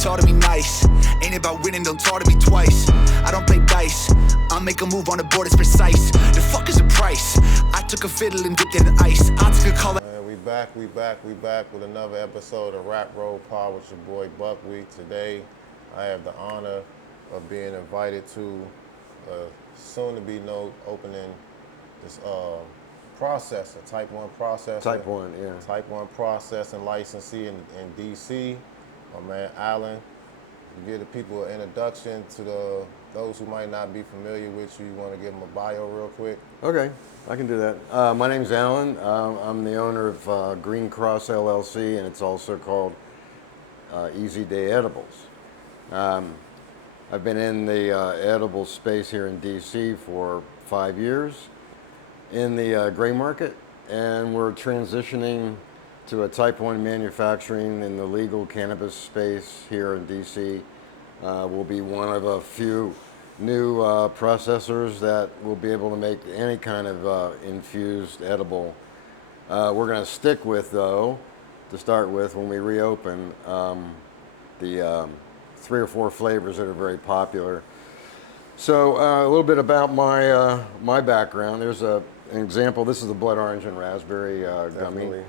taught me nice. Ain't about winning, don't talk to me twice. I don't play dice, I'll make a move on the board, it's precise. The fuck is the price? I took a fiddle and dipped it in ice. I took a call. We back with another episode of Rap Roll Pod with your boy Buckwheat. Today, I have the honor of being invited to soon-to-be opening this processor, Type 1 processor. Type 1, yeah. Type 1 processing licensee in D.C. My man Alan. You give the people an introduction to those who might not be familiar with you. You want to give them a bio real quick? Okay, I can do that. My name's Alan. I'm the owner of Green Cross LLC, and it's also called Easyday Edibles. I've been in the edible space here in DC for 5 years in the gray market, and we're transitioning to a Type 1 manufacturing in the legal cannabis space here in DC. We'll be one of a few new processors that will be able to make any kind of infused edible. We're going to stick with, though, to start with, when we reopen, the 3 or 4 flavors that are very popular. So a little bit about my background. There's an example. This is the blood orange and raspberry gummy.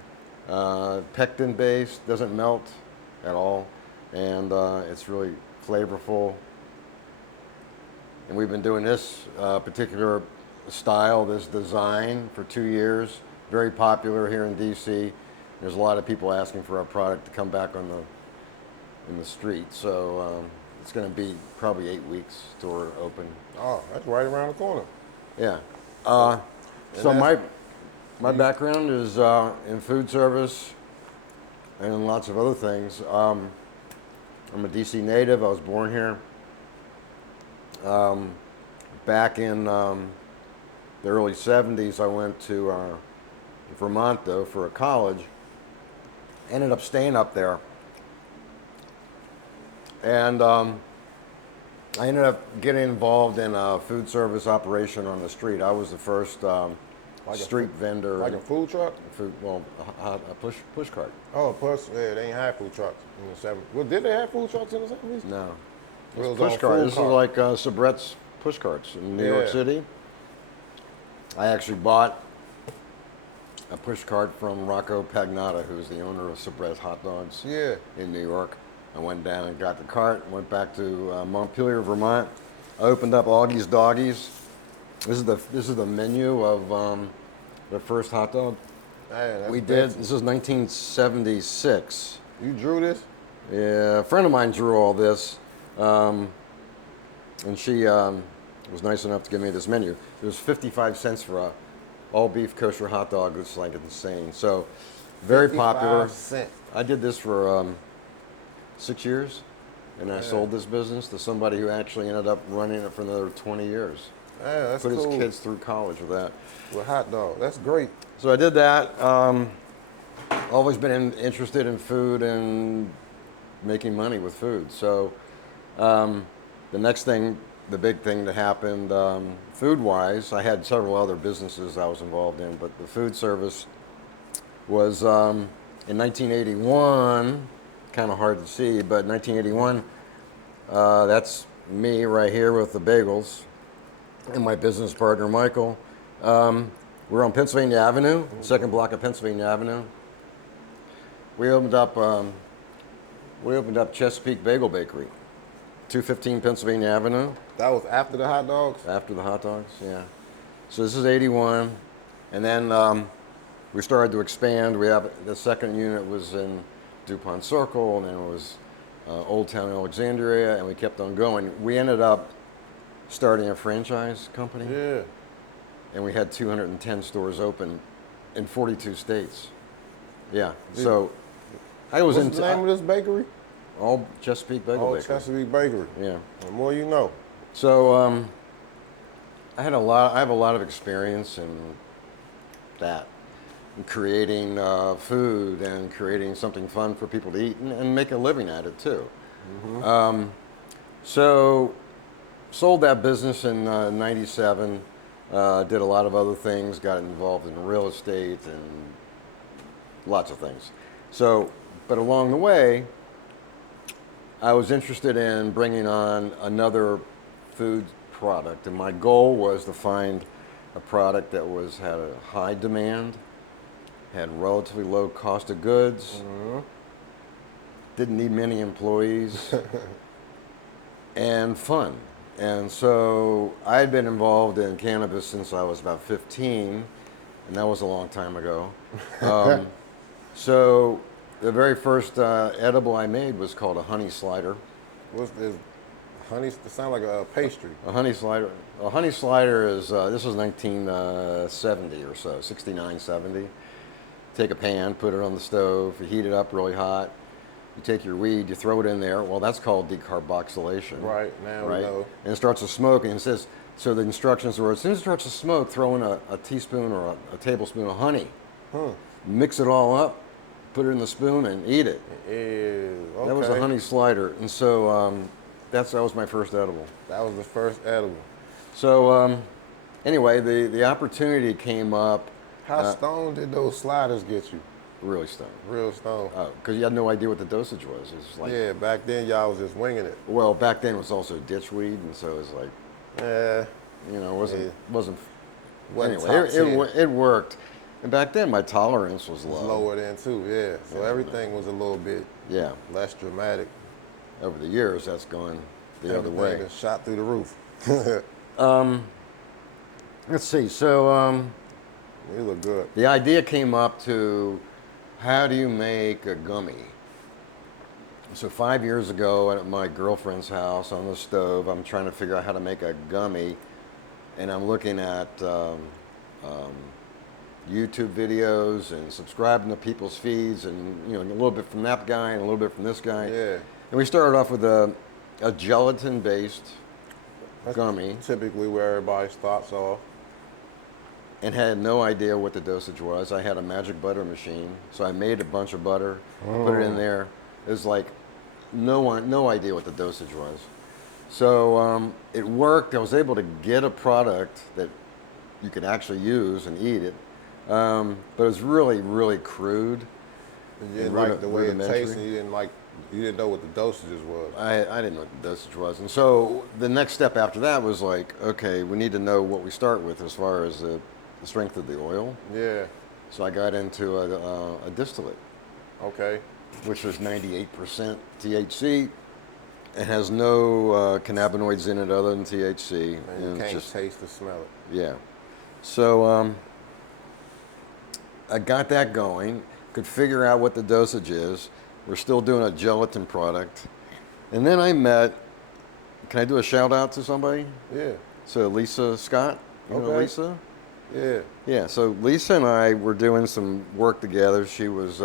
Pectin based, doesn't melt at all, and it's really flavorful. And we've been doing this particular style, this design, for 2 years. Very popular here in DC. There's a lot of people asking for our product to come back in the street. So it's going to be probably 8 weeks till we're open. Oh, that's right around the corner. Yeah. So my background is in food service and lots of other things. I'm a DC native. I was born here. Back in the early 70s, I went to Vermont, though, for a college. Ended up staying up there. And I ended up getting involved in a food service operation on the street. I was the first street vendor. Like a food truck? A push cart. Oh, push. Yeah, they ain't have food trucks in the 70s. Well, did they have food trucks in the 70s? No. It was Push on cart. food This cart. is like Sabret's push carts in New York City. I actually bought a push cart from Rocco Pagnotta, who's the owner of Sabret's Hot Dogs in New York. I went down and got the cart, went back to Montpelier, Vermont. I opened up Augie's Doggies. This is the menu of the first hot dog. Man, We did. This is 1976. You drew this? Yeah, a friend of mine drew all this, and she was nice enough to give me this menu. It was 55 cents for a all beef kosher hot dog. It's like insane. So very popular. 55 cents. I did this for 6 years, and I sold this business to somebody who actually ended up running it for another 20 years. Yeah, that's Put cool. his kids through college with that. With hot dog. That's great. So I did that. Always been interested in food and making money with food. So the next thing, the big thing that happened food-wise, I had several other businesses I was involved in, but the food service was in 1981, kind of hard to see, but 1981, that's me right here with the bagels and my business partner, Michael. We're on Pennsylvania Avenue, second block of Pennsylvania Avenue. We opened up Chesapeake Bagel Bakery, 215 Pennsylvania Avenue. That was after the hot dogs? After the hot dogs, yeah. So this is 81, and then we started to expand. The second unit was in DuPont Circle, and then it was Old Town Alexandria, and we kept on going. We ended up starting a franchise company. Yeah. And we had 210 stores open in 42 states. Yeah. So I was What's the name of this bakery? All Chesapeake Bagel Bakery. Chesapeake Bakery. Yeah. The more you know. So I have a lot of experience in that, in creating food and creating something fun for people to eat and make a living at it too. Mm-hmm. So sold that business in '97. Did a lot of other things, got involved in real estate and lots of things. So, but along the way, I was interested in bringing on another food product, and my goal was to find a product that had a high demand, had relatively low cost of goods, didn't need many employees, and fun. And so I had been involved in cannabis since I was about 15, and that was a long time ago. So the very first edible I made was called a honey slider. What's this? Honey? It sounds like a pastry. A honey slider. A honey slider is this was 1970 or so, 69, 70. Take a pan, put it on the stove, you heat it up really hot. You take your weed, you throw it in there. Well, that's called decarboxylation. Right, now we right? know. And it starts to smoke, and it says, so the instructions were, as soon as it starts to smoke, throw in a teaspoon or a tablespoon of honey. Mix it all up, put it in the spoon, and eat it. Ew, okay. That was a honey slider. And so that was my first edible. That was the first edible. So anyway, the opportunity came up. How stoned did those sliders get you? Really stoned. Real stoned. Because you had no idea what the dosage was. It was like, Yeah, back then y'all was just winging it. well, back then it was also ditchweed, and so it was like, Yeah. it wasn't. Wasn't Anyway, top tier. it worked. And back then my tolerance was It was low. lower than too, yeah. So Yeah, everything was a little bit Yeah. less dramatic. Over the years, that's gone the other Everything way. just shot through the roof. Let's see. So You look good. the idea came up to how do you make a gummy? So 5 years ago at my girlfriend's house on the stove, I'm trying to figure out how to make a gummy, and I'm looking at YouTube videos and subscribing to people's feeds, and a little bit from that guy and a little bit from this guy. Yeah. And we started off with a gelatin-based That's gummy, typically where everybody starts off. and had no idea what the dosage was. I had a magic butter machine, so I made a bunch of butter, put it in there. It was like no idea what the dosage was. So it worked. I was able to get a product that you could actually use and eat it, but it was really, really crude. And you didn't Rudi- like the way it rudimentary. tasted. You didn't know what the dosages was. I didn't know what the dosage was. And so the next step after that was like, okay, we need to know what we start with as far as the strength of the oil. Yeah. So I got into a distillate, Okay. which was 98% THC. It has no cannabinoids in it other than THC. And you it's can't just, taste or smell it. yeah. So I got that going, could figure out what the dosage is. We're still doing a gelatin product. And then I met, can I do a shout out to somebody? Yeah. So Lisa Scott, you know Okay. Lisa? Yeah. Yeah, so Lisa and I were doing some work together. She was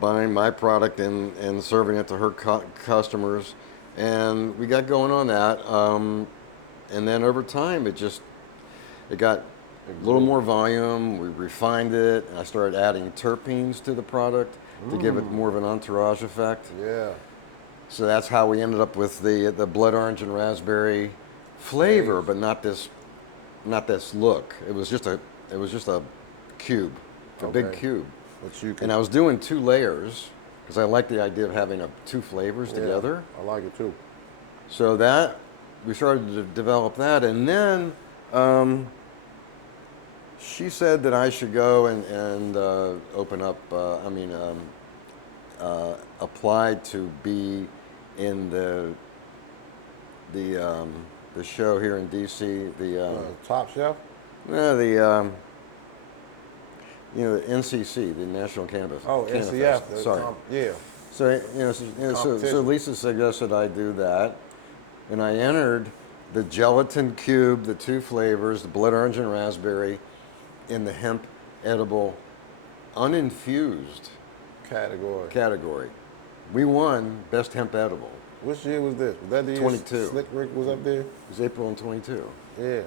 buying my product and serving it to her customers. And we got going on that. And then over time, it got a little more volume. We refined it. And I started adding terpenes to the product to give it more of an entourage effect. Yeah. So that's how we ended up with the blood orange and raspberry flavor, but not this look. It was just a cube, a big Okay. cube. But you can. And I was doing 2 layers because I like the idea of having 2 flavors together. I like it too. So that we started to develop that, and then she said that I should go and open up. Apply to be in the show here in DC. Top Chef. The NCC, the National Cannabis. Oh, Canna NCF. Fest. Sorry. Yeah. So so Competition. Lisa suggested I do that, and I entered the gelatin cube, the 2 flavors, the blood orange and raspberry, in the hemp edible, uninfused category. We won best hemp edible. Which year was this? Was that the year 22. Slick Rick was up there? It was April in 22. Yeah.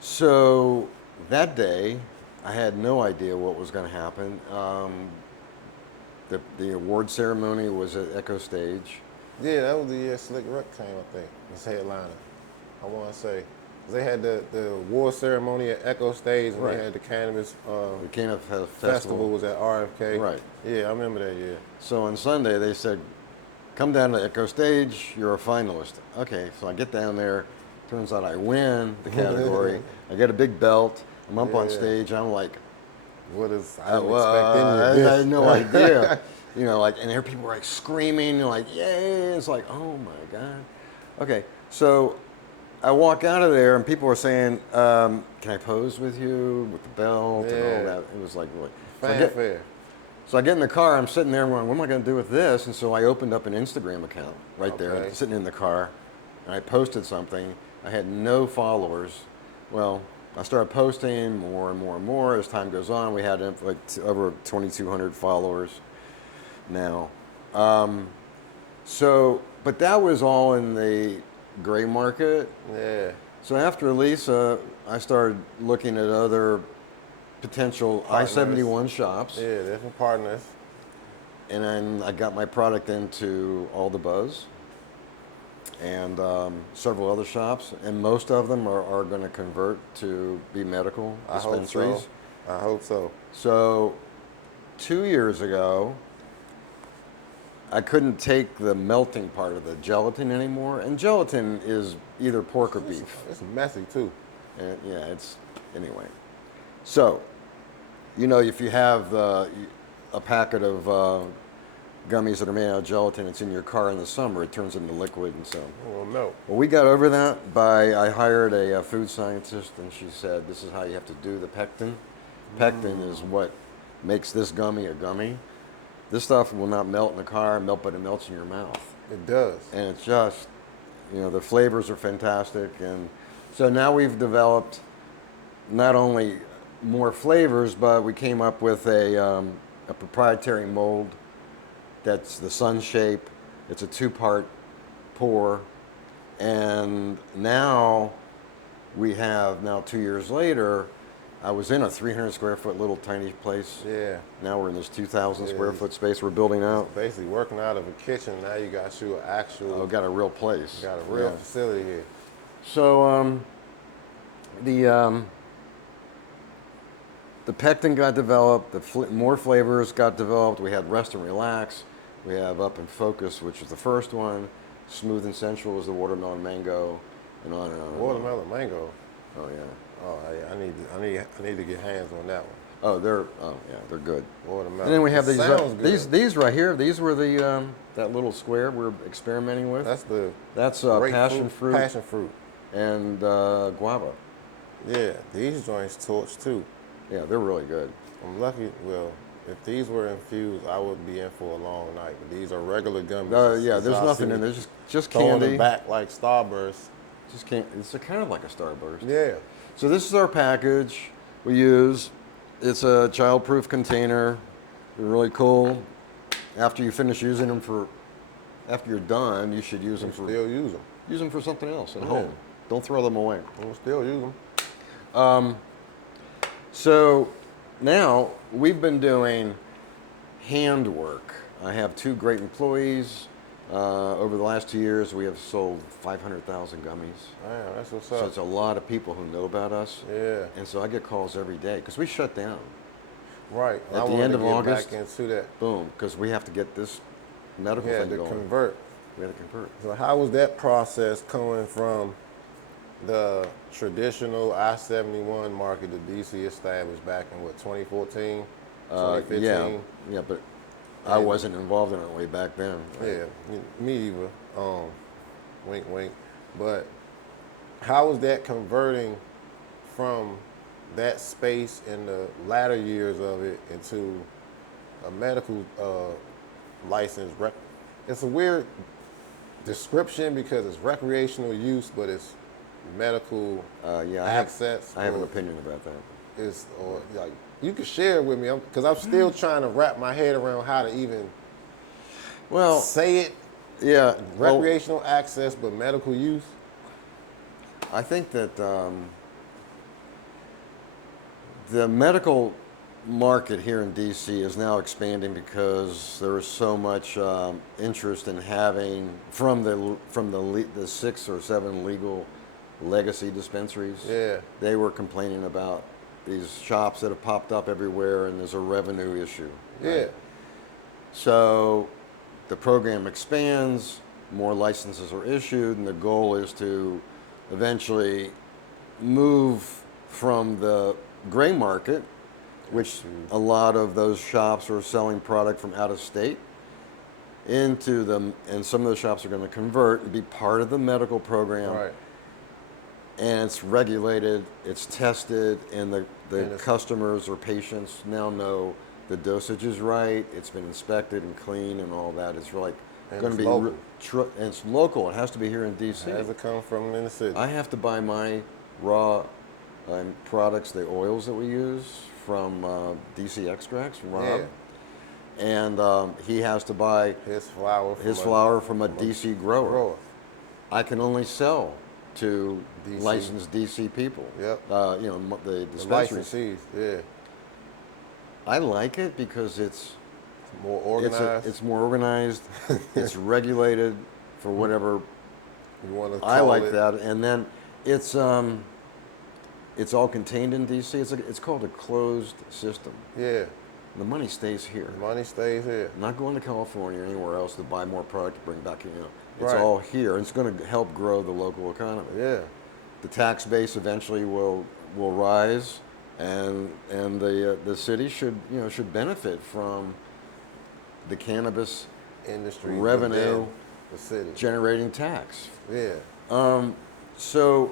So that day, I had no idea what was going to happen. The award ceremony was at Echo Stage. Yeah, that was the year Slick Rick came, I think. As headliner. I want to say. They had the war ceremony at Echo Stage, and Right. they had the cannabis The Cannabis festival Festival. was at RFK. Right. Yeah, I remember that. Yeah. So on Sunday they said, come down to Echo Stage, you're a finalist. Okay, so I get down there. Turns out I win the category. I get a big belt. I'm up on Yeah. stage. I'm like, What is? I didn't well, expect any I of this. had no idea. You know, like, and there people were like screaming, like, yay. It's like, oh my God. Okay, so I walk out of there and people are saying, can I pose with you with the belt and all Yeah. that? It was like, really. Fanfare. So I get in the car, I'm sitting there going, what am I going to do with this? And so I opened up an Instagram account right there, Okay. sitting in the car, and I posted something. I had no followers. Well, I started posting more and more and more as time goes on. We had like over 2,200 followers now. But that was all in the gray market. Yeah. So after Lisa, I started looking at other potential Partners. I-71 shops. Yeah, different partners. And then I got my product into All the Buzz and several other shops, and most of them are going to convert to be medical I hope dispensaries. so. I hope so. So 2 years ago, I couldn't take the melting part of the gelatin anymore, and gelatin is either pork or beef. It's messy too. And yeah, it's anyway. So, you know, if you have a packet of gummies that are made out of gelatin, it's in your car in the summer, it turns into liquid, and so. Well, no. Well, we got over that by I hired a food scientist, and she said, "This is how you have to do the pectin. Pectin is what makes this gummy a gummy. This stuff will not melt in the car, but it melts in your mouth." It does. And it's just, you know, the flavors are fantastic. And so now we've developed not only more flavors, but we came up with a proprietary mold that's the sun shape. It's a 2-part pour. And now we have, 2 years later, I was in a 300 square foot little tiny place. Yeah. Now we're in this 2,000 Yeah. square foot space we're building out. Basically working out of a kitchen. Now you got you an actual. Oh, got a real place. You got a real Yeah. facility here. So the pectin got developed. More flavors got developed. We had Rest and Relax. We have Up and Focus, which was the first one. Smooth and Sensual was the watermelon mango, and on and on. And on. Watermelon mango. Oh yeah. Oh yeah, I need to get hands on that one. Oh, they're good. Watermelon. And then we have It these sounds good. these right here. These were the that little square we're experimenting with. That's the That's grapefruit- passion fruit Passion fruit. and guava. Yeah, these joints torch too. Yeah, they're really good. I'm lucky. Well, if these were infused, I would be in for a long night. But these are regular gummies. Yeah, As there's y'all nothing see in me there. Just throwing candy. them back like Starburst. Just can't. It's kind of like a Starburst. Yeah. So this is our package we use. It's a child-proof container. They're really cool. After you finish using them after you're done, you should use them for Still use them. something else at Yeah. home. Don't throw them away. We'll still use them. So now we've been doing handwork. I have 2 great employees. Over the last 2 years, we have sold 500,000 gummies. Damn, that's what's So up. it's a lot of people who know about us. Yeah. And so I get calls every day because we shut down. Right. At I the wanted end to of get August, back into that. boom, because we have to get this medical We had thing to going. convert. We had to convert. So how was that process coming from the traditional I-71 market that DC established back in 2014, 2015? Yeah, but I And- wasn't involved in it way back then. Yeah, me either. Wink, wink. But how was that converting from that space in the latter years of it into a medical license? It's a weird description because it's recreational use, but it's medical Yeah, access. I have an or opinion about that. It's or like you can share it with me because I'm still trying to wrap my head around how to even Well, say it. yeah, well, Recreational access, but medical use. I think that the medical market here in DC is now expanding because there is so much interest in having from the 6 or 7 legal legacy dispensaries. Yeah. They were complaining about these shops that have popped up everywhere, and there's a revenue issue. Yeah. Right? So the program expands, more licenses are issued, and the goal is to eventually move from the gray market, which a lot of those shops are selling product from out of state, into them, and some of those shops are going to convert and be part of the medical program. Right. And it's regulated, it's tested, and the And it's- customers or patients now know the dosage is right, it's been inspected and clean and all that. It's like And going to it's be local. and it's local. It has to be here in DC. Has it come from in the city? I have to buy my raw products, the oils that we use, from DC Extracts, from Rob. Yeah. And he has to buy His flower from a DC grower. I can only sell to DC. licensed DC people. Yep. The The dispensaries. licensees, yeah. I like it because it's More organized. it's more organized. It's regulated for whatever. You want to I like it. that, and then it's all contained in DC. It's called a closed system. Yeah. The money stays here. Money stays here. I'm not going to California or anywhere else to buy more product to bring back. It's Right. all here. It's going to help grow the local economy. Yeah. The tax base eventually will rise, and the city should benefit from the cannabis Industry. revenue within the city. generating tax. Yeah. So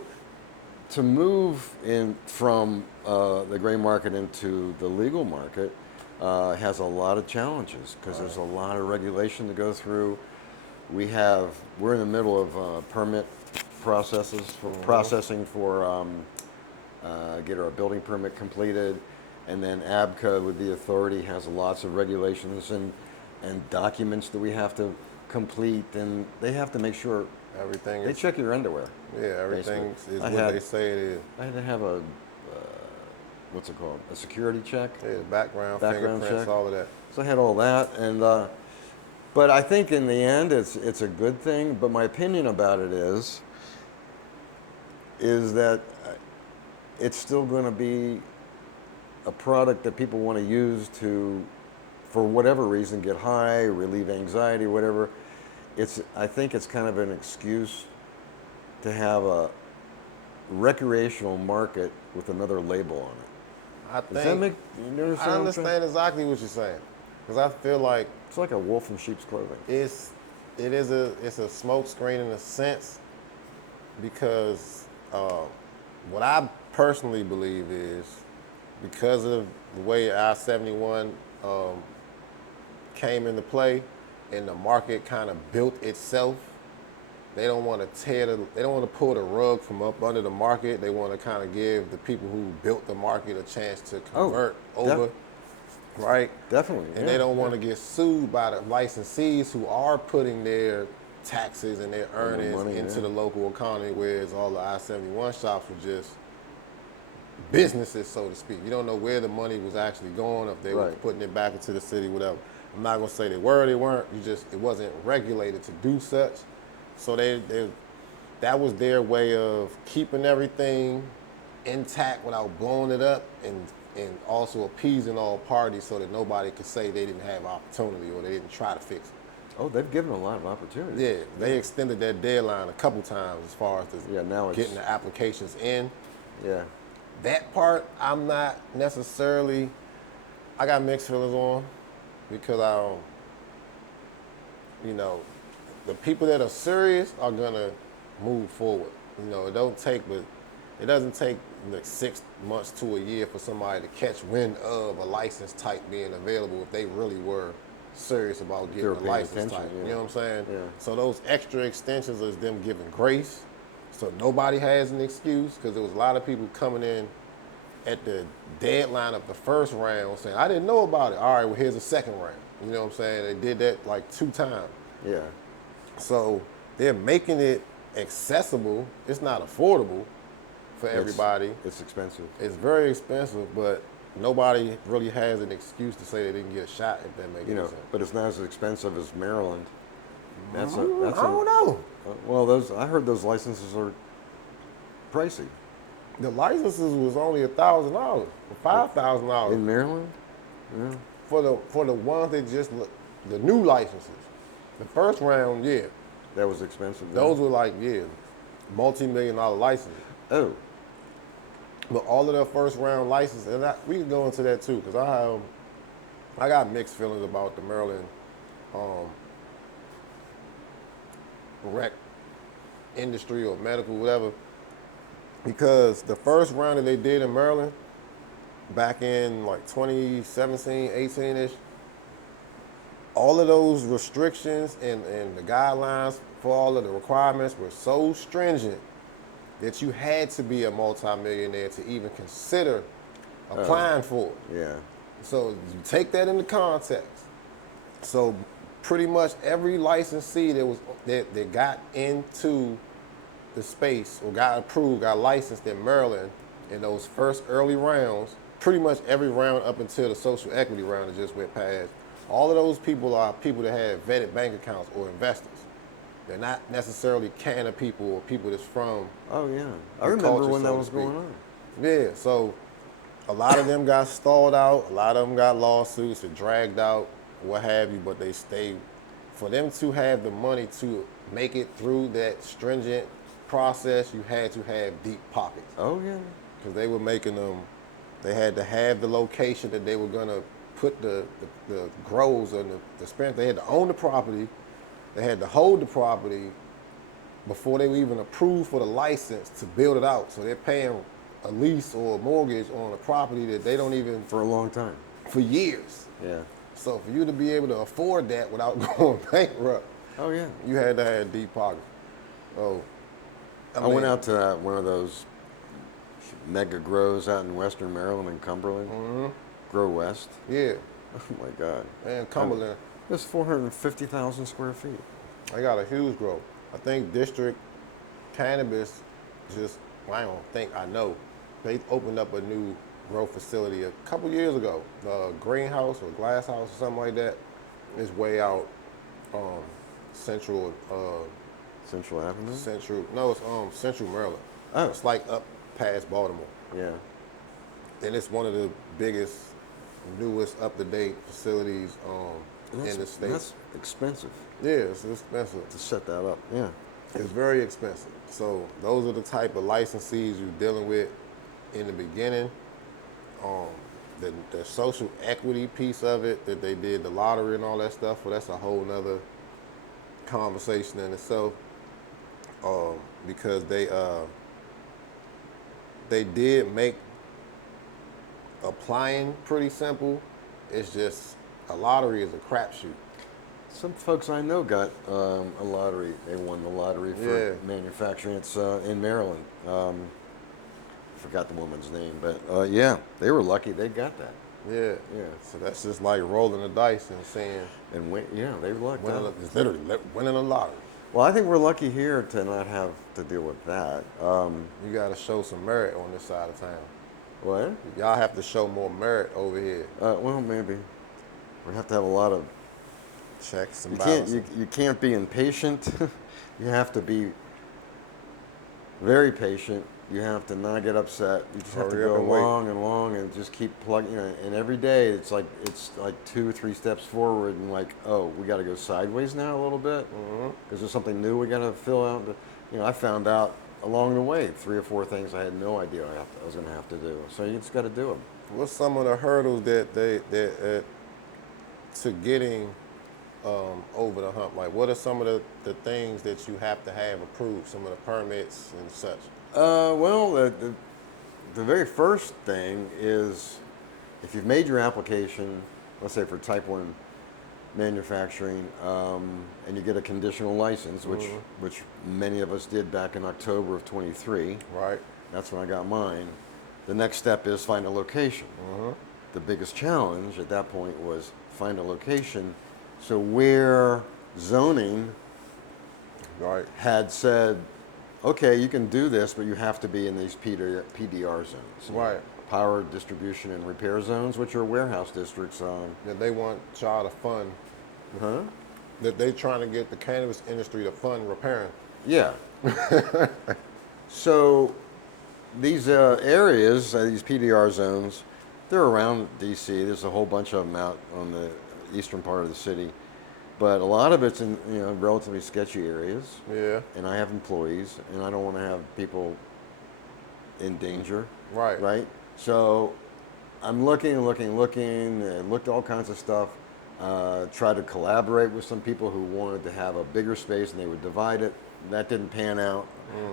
to move in from the gray market into the legal market has a lot of challenges because there's a lot of regulation to go through. We're in the middle of permit processing for get our building permit completed, and then ABCA with the authority has lots of regulations and documents that we have to complete, and they have to make sure Everything they is. check your underwear. Yeah, everything basically. is I what had- they say it is. I had to have a what's it called? A security check. Yeah, background Background fingerprints, check. all of that. So I had all that, and but I think in the end it's a good thing. But my opinion about it is that it's still going to be a product that people want to use to, for whatever reason, get high, relieve anxiety, whatever. I think it's kind of an excuse to have a recreational market with another label on it. I Does that think make you understand? I what I'm saying? understand exactly what you're saying, because I feel like It's like a wolf in sheep's clothing. it's a smoke screen in a sense, because what I personally believe is because of the way I-71 came into play and the market kind of built itself. They don't want to pull the rug from up under the market. They want to kind of give the people who built the market a chance to convert over, right? Definitely. And they don't want to get sued by the licensees who are putting their taxes and their earnings money, into yeah. the local economy, whereas all the I-71 shops were just businesses, so to speak. You don't know where the money was actually going, if they were Right. putting it back into the city, whatever. I'm not gonna say they weren't. It wasn't regulated to do such. So that was their way of keeping everything intact without blowing it up, and also appeasing all parties so that nobody could say they didn't have opportunity or they didn't try to fix it. Oh, they've given a lot of opportunities. Yeah, they extended that deadline a couple times as far as now it's getting the applications in. Yeah. That part, I'm not necessarily, I got mixed feelings on, because the people that are serious are gonna move forward. It doesn't take like 6 months to a year for somebody to catch wind of a license type being available if they really were serious about getting They're a paying license attention, type. yeah. You know what I'm saying? Yeah. So those extra extensions is them giving grace, so nobody has an excuse, because there was a lot of people coming in at the deadline of the first round saying, I didn't know about it. All right, well, here's the second round. You know what I'm saying? They did that like 2 times. Yeah. So they're making it accessible. It's not affordable for everybody. It's expensive. It's very expensive, but nobody really has an excuse to say they didn't get a shot, if that makes any sense. But it's not as expensive as Maryland. I don't know. Well, I heard those licenses are pricey. The licenses was only $1,000 or $5,000 In Maryland? Yeah. for the ones that the new licenses. The first round, yeah, That was expensive. those were like multi-million-dollar licenses. Oh, But all of the first round licenses, and we can go into that too, because I got mixed feelings about the Maryland rec industry or medical, whatever. Because the first round that they did in Maryland, back in like 2017, 18-ish, all of those restrictions and the guidelines for all of the requirements were so stringent that you had to be a multimillionaire to even consider applying for it. yeah. So you take that into context. So pretty much every licensee that got into the space or got approved, got licensed in Maryland in those first early rounds, pretty much every round up until the social equity round that just went past, all of those people are people that have vetted bank accounts or investors. They're not necessarily Canada people or people that's from Oh, yeah. I the remember culture, when so that to was speak. going on. Yeah, so a lot of them got stalled out, a lot of them got lawsuits and dragged out, what have you, but they stayed. For them to have the money to make it through that stringent process, you had to have deep pockets. Oh, yeah. Because they were making them, they had to have the location that they were gonna put the grows and the dispensaries. They had to own the property, they had to hold the property before they were even approved for the license to build it out. So they're paying a lease or a mortgage on a property that they don't even, For a long time. for years. Yeah. So for you to be able to afford that without going bankrupt, Oh, yeah. you had to have deep pockets. Oh, I went out to one of those mega grows out in Western Maryland and Cumberland. Grow West. Yeah, Oh, my God. and Cumberland, It's 450,000 square feet. I got a huge growth. I think District Cannabis I don't think, I know, they opened up a new grow facility a couple years ago. Greenhouse or glass house or something like that. It's way out central, Central Avenue? it's Central Maryland. Oh. It's like up past Baltimore. Yeah. And it's one of the biggest, newest, up-to-date facilities in the state. That's expensive Yeah, it's expensive. to set that up. Yeah. It's very expensive. So those are the type of licensees you're dealing with in the beginning. The social equity piece of it, that they did the lottery and all that stuff, well, that's a whole nother conversation in itself. Because they did make applying pretty simple. It's just a lottery is a crapshoot. Some folks I know got a lottery. They won the lottery for Yeah. manufacturing. It's in Maryland. Forgot the woman's name, but yeah, they were lucky they got that. Yeah. Yeah. So that's just like rolling the dice and saying, And they lucked out. it's literally winning a lottery. Well, I think we're lucky here to not have to deal with that. You got to show some merit on this side of town. What? Y'all have to show more merit over here. Well, maybe we have to have a lot of. Checks and You can't. balances. You can't be impatient. You have to be very patient. You have to not get upset. You just have to Hurry up go and wait. long and long and just keep plugging. And every day it's like 2 or 3 steps forward and like, oh, we got to go sideways now a little bit because there's something new we got to fill out. I found out along the way 3 or 4 things I had no idea I was going to have to do. So you just got to do them. What's some of the hurdles that to getting over the hump? Like, what are some of the things that you have to have approved? Some of the permits and such. Well, the very first thing is if you've made your application, let's say for type 1 manufacturing, and you get a conditional license, which many of us did back in October of 23. Right. That's when I got mine. The next step is find a location. The biggest challenge at that point was find a location. So where zoning Right. had said, okay, you can do this, but you have to be in these PDR zones. Right. Power distribution and repair zones, which are warehouse districts. That they want y'all to fund. That they trying to get the cannabis industry to fund repairing. Yeah. So these areas, these PDR zones, they're around DC. There's a whole bunch of them out on the eastern part of the city, but a lot of it's in relatively sketchy areas. Yeah. And I have employees, and I don't want to have people in danger. Right. Right. So I'm looking and looking and looking, and looked at all kinds of stuff. Tried to collaborate with some people who wanted to have a bigger space, and they would divide it. That didn't pan out.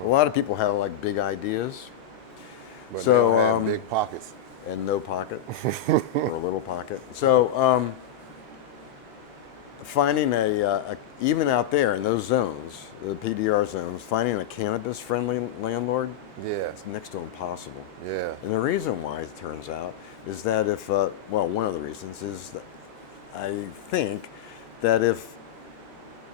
A lot of people have like big ideas, But so they don't have big pockets. and no pocket or a little pocket. So finding even out there in those zones, the PDR zones, finding a cannabis-friendly landlord, Yeah. it's next to impossible. Yeah. And the reason why, it turns out, is that if, one of the reasons is that I think that if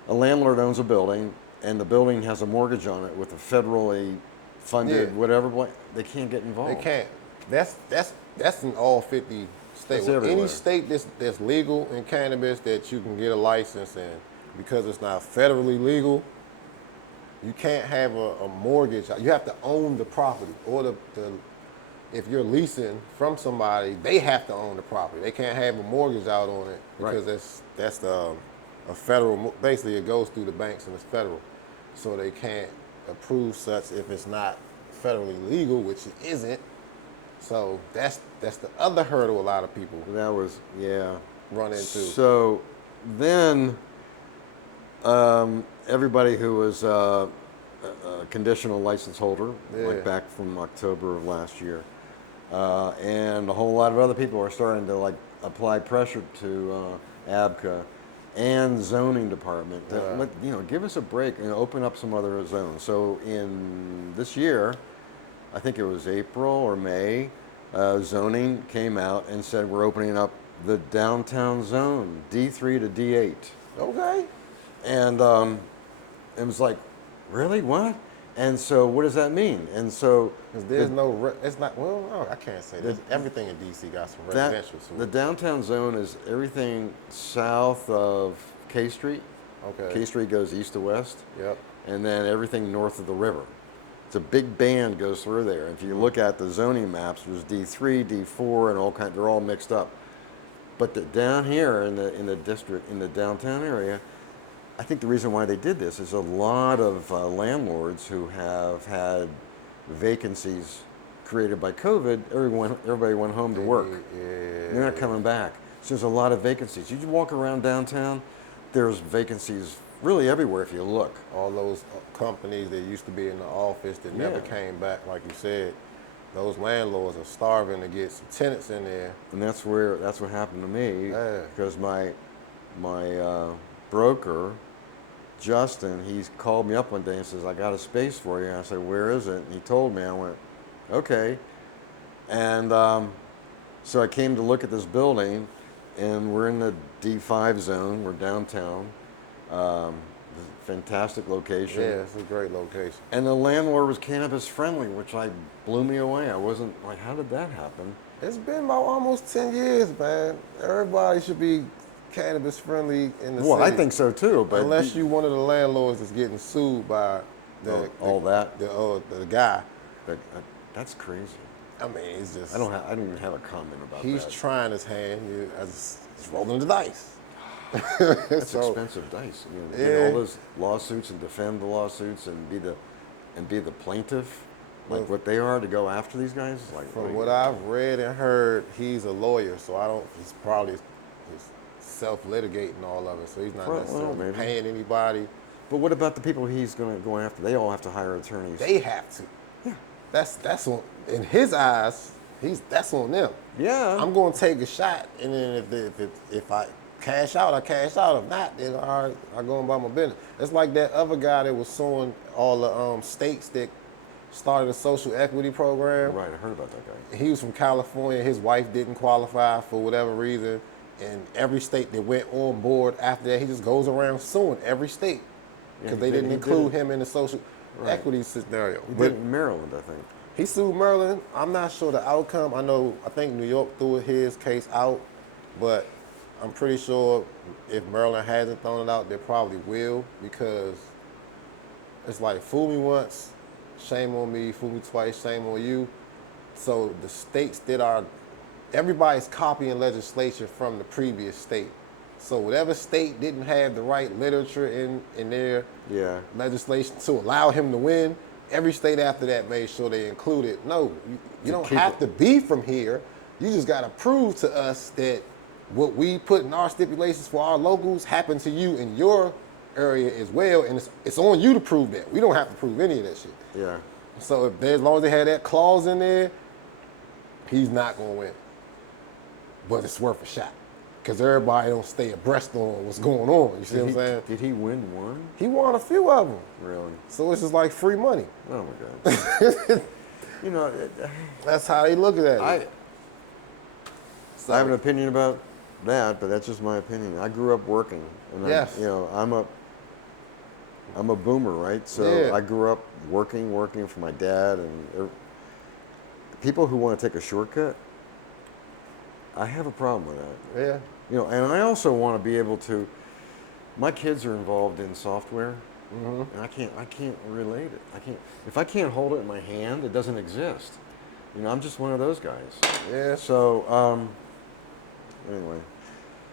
a landlord owns a building and the building has a mortgage on it with a federally funded Yeah. whatever, they can't get involved. They can't. That's in all 50 states. That's everywhere. Any state that's legal in cannabis that you can get a license in, because it's not federally legal, you can't have a mortgage. You have to own the property, or if you're leasing from somebody, they have to own the property. They can't have a mortgage out on it because Right. that's a federal. Basically, it goes through the banks and it's federal, so they can't approve such if it's not federally legal, which it isn't. So that's the other hurdle a lot of people That was, yeah. run into. So then everybody who was a conditional license holder, Yeah. like back from October of last year, and a whole lot of other people are starting to like apply pressure to ABCA and zoning department to give us a break and open up some other zones. So in this year, I think it was April or May, zoning came out and said we're opening up the downtown zone, D3 to D8. Okay. And it was like, really, what? And so what does that mean? And so 'Cause there's it's not, well, no, I can't say that. Everything in DC got some residential to the it. downtown zone is everything south of K Street. Okay. K Street goes east to west. Yep. And then everything north of the river. It's a big band goes through there. If you look at the zoning maps, there's D3, D4, and all kind. They're all mixed up. But down here in the district, in the downtown area, I think the reason why they did this is a lot of landlords who have had vacancies created by COVID. Everybody went home to work. Yeah. They're not coming back. So there's a lot of vacancies. You just walk around downtown, there's vacancies really everywhere if you look. All those companies that used to be in the office that never Yeah. came back, like you said, those landlords are starving to get some tenants in there. And that's what happened to me, Yeah. because my broker, Justin, he's called me up one day and says, I got a space for you. And I said, where is it? And he told me. I went, okay. And so I came to look at this building, and we're in the D5 zone. We're downtown. Fantastic location. Yeah, it's a great location. And the landlord was cannabis friendly, which blew me away. I wasn't like, how did that happen? It's been about almost 10 years, man. Everybody should be cannabis friendly in the Well, city. I think so too, but Unless you one of the landlords that's getting sued by the guy. that's crazy. I mean, it's just I don't even have a comment about he's that. trying his hand. He's rolling the dice. That's So, expensive dice. Yeah. Get all those lawsuits and defend the lawsuits and be the plaintiff, like what they are, to go after these guys. Like, From what I've read and heard, he's a lawyer, so he's probably self-litigating all of it, so he's not necessarily maybe. paying anybody. But what about the people he's going to go after? They all have to hire attorneys. They have to. Yeah. That's on, in his eyes, that's on them. Yeah. I'm going to take a shot, and then if I cash out, I cash out. If not, then all right, I go about my business. It's like that other guy that was suing all the states that started a social equity program. Right, I heard about that guy. He was from California. His wife didn't qualify for whatever reason. And every state that went on board after that, he just goes around suing every state because he they did- didn't he include did. him in the social equity scenario. He But did it in Maryland, I think. he sued Maryland. I'm not sure the outcome. I think New York threw his case out, but I'm pretty sure if Maryland hasn't thrown it out, they probably will, because it's like, fool me once, shame on me, fool me twice, shame on you. So the states that are, everybody's copying legislation from the previous state. So whatever state didn't have the right literature in their Yeah. legislation to allow him to win, every state after that made sure they included, no, you don't have to be from here. You just got to prove to us that what we put in our stipulations for our locals happened to you in your area as well, and it's on you to prove that. We don't have to prove any of that shit. Yeah. So as long as they had that clause in there, he's not going to win. But it's worth a shot. Because everybody don't stay abreast on what's going on. You see what I'm saying? Did he win one? He won a few of them. Really? So it's just like free money. Oh my God. You know, That's how they look at it. I have an opinion about that, but that's just my opinion. I grew up working, and Yes. I'm a boomer, right? So Yeah. I grew up working for my dad, and people who want to take a shortcut, I have a problem with that. Yeah. You know, and I also want to be able to. My kids are involved in software, and I can't relate it. If I can't hold it in my hand, it doesn't exist. You know, I'm just one of those guys. Yeah. So anyway,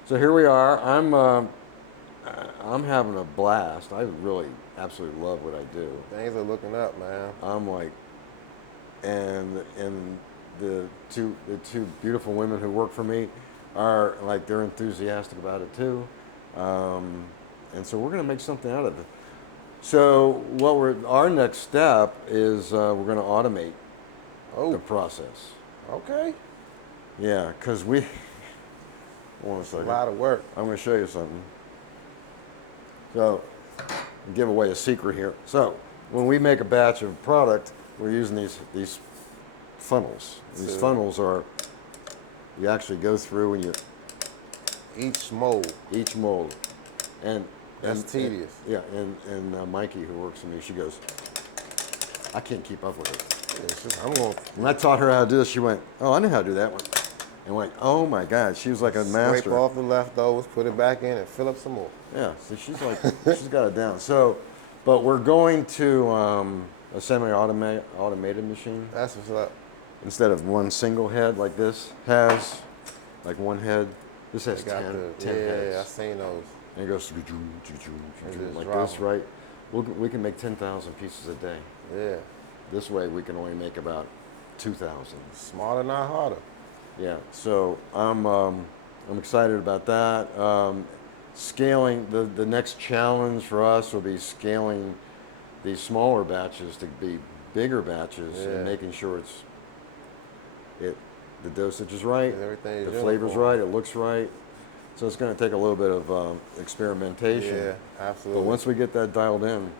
so here we are. I'm having a blast. I really absolutely love what I do. Things are looking up, man. I'm like, and the two beautiful women who work for me are like, they're enthusiastic about it too, and so we're gonna make something out of it. So our next step is we're gonna automate the process. Okay. Yeah, because hold on a A second. lot of work. I'm going to show you something. So, I'll give away a secret here. So, when we make a batch of product, we're using these funnels. These funnels are, you actually go through and you Each mold. each mold, and That's tedious. And Mikey, who works for me, she goes, I can't keep up with it. It's just, I'm going to When I taught her how to do this, she went, oh, I know how to do that one. And went, oh my God, she was like a master. scrape off the leftovers, put it back in, and fill up some more. Yeah, so she's like, she's got it down. So, but we're going to a semi-automated machine. That's what's up. Instead of one single head like this has, like one head, this has They got 10 heads. Yeah, I seen those. And it goes just like drop this, 'em. right? We can make 10,000 pieces a day. Yeah. This way we can only make about 2,000. Smarter, not harder. Yeah, so I'm excited about that. Scaling, the next challenge for us will be scaling these smaller batches to be bigger batches and making sure the dosage is right, Everything is the flavor's uniform. right, it looks right. So it's going to take a little bit of experimentation. Yeah, absolutely. But once we get that dialed in,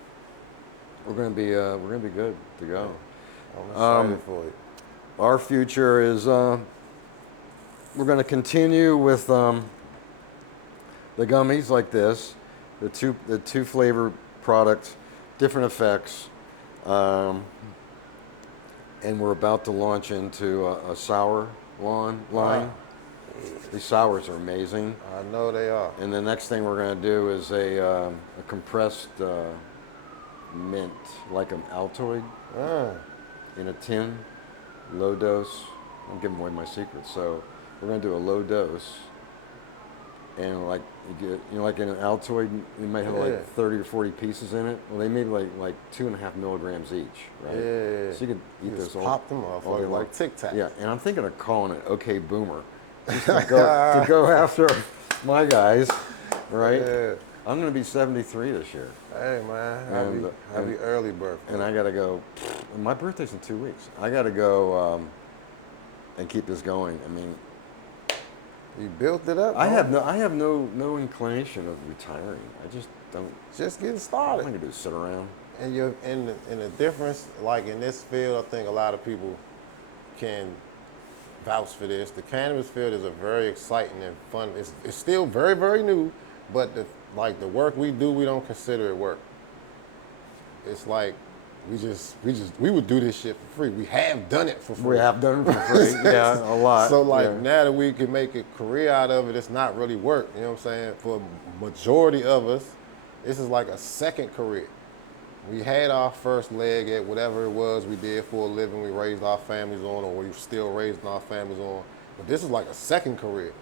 we're going to be good to go. I'm excited for it. Our future is we're going to continue with the gummies like this, the two flavor products, different effects, and we're about to launch into a sour line. Wow. These sours are amazing. I know they are. And the next thing we're going to do is a compressed mint, like an Altoid, in a tin, low dose. I'm giving away my secret. So we're going to do a low dose, and like you get, like in an Altoid, you might have like 30 or 40 pieces in it. Well, they made like 2.5 milligrams each, right? Yeah. So you could eat You those just all. pop them off all day like long. Tic Tac. Yeah, and I'm thinking of calling it OK Boomer, just to go after my guys, right? Yeah. I'm going to be 73 this year. Hey man, happy early birthday. And I got to go. My birthday's in 2 weeks. I got to go and keep this going. I mean, You built it up. I bro. have no inclination of retiring. I just don't. Just getting All started. I'm gonna do is sit around. And you're in the difference, like in this field, I think a lot of people can vouch for this. The cannabis field is a very exciting and fun. It's still very, very new, but the work we do, we don't consider it work. It's like we would do this shit for free. We have done it for free. We have done it for free. Yeah, a lot. So like yeah. now that we can make a career out of it, it's not really work. You know what I'm saying? For majority of us, this is like a second career. We had our first leg at whatever it was we did for a living. We raised our families on, or we're still raising our families on. But this is like a second career.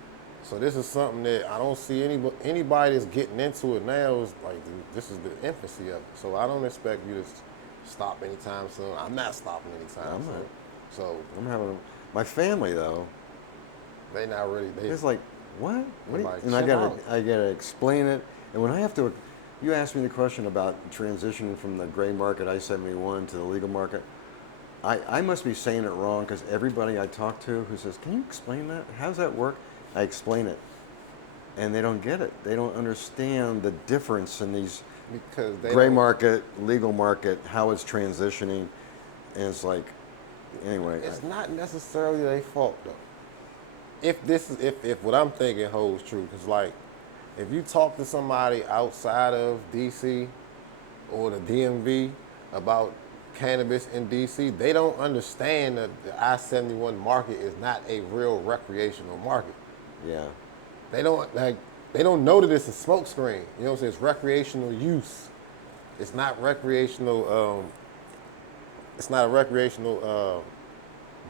So this is something that I don't see anybody that's getting into it now. Is like this is the infancy of it. So I don't expect you to stop anytime soon. I'm not stopping anytime soon. not. So I'm having my family though. they not really. It's like what? What? Like, And I chill gotta out. I gotta explain it. And when I have to, you asked me the question about transitioning from the gray market I-71 to the legal market. I must be saying it wrong because everybody I talk to who says, "Can you explain that? How does that work?" I explain it, and they don't get it. They don't understand the difference in these because they gray don't- market, legal market, how it's transitioning, and it's like, anyway. It's not necessarily their fault though. If what I'm thinking holds true, because like if you talk to somebody outside of DC or the DMV about cannabis in DC, they don't understand that the I-71 market is not a real recreational market. Yeah, They don't know that it's a smoke screen. You know what I'm saying? It's recreational use. It's not recreational. It's not a recreational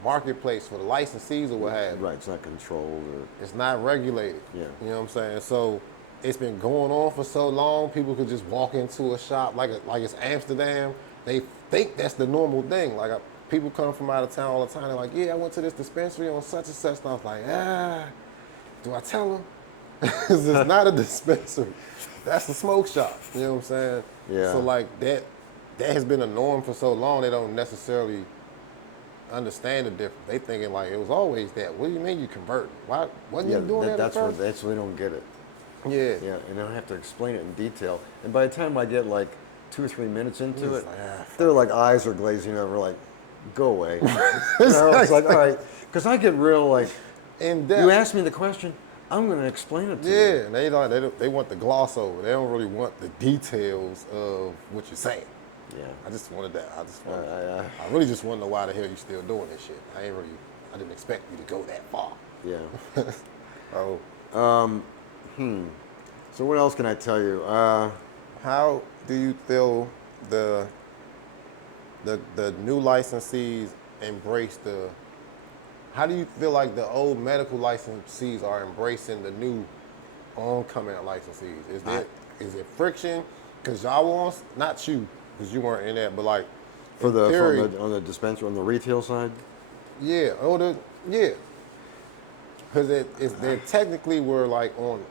marketplace for the licensees or what have you. right. It's not controlled or It's not regulated. Yeah. You know what I'm saying? So it's been going on for so long. People could just walk into a shop like it's Amsterdam. They think that's the normal thing. Like people come from out of town all the time. They're like, "Yeah, I went to this dispensary on such and such." And I was like, do I tell them? Because it's not a dispensary. That's a smoke shop. You know what I'm saying? Yeah. So like that has been a norm for so long. They don't necessarily understand the difference. They thinking like it was always that. What do you mean you converting? Why wasn't you doing that that's at where first? that's where they don't get it. Yeah. Yeah, and I have to explain it in detail. And by the time I get like 2 or 3 minutes into You're it, just like, they're like eyes are glazing over, like, go away. It's like, all right, because I get real like, In depth. you asked me the question, I'm going to explain it to you. Yeah, and they want the gloss over. They don't really want the details of what you're saying. Yeah. I just wanted that. I I really just want to know why the hell you still doing this shit. I didn't expect you to go that far. Yeah. Oh, So what else can I tell you? how do you feel the new licensees embrace the? How do you feel like the old medical licensees are embracing the new oncoming licensees? Is it friction? Because y'all want, not you, because you weren't in that, but like For in the theory, on the dispensary, on the retail side? yeah, because they technically were like on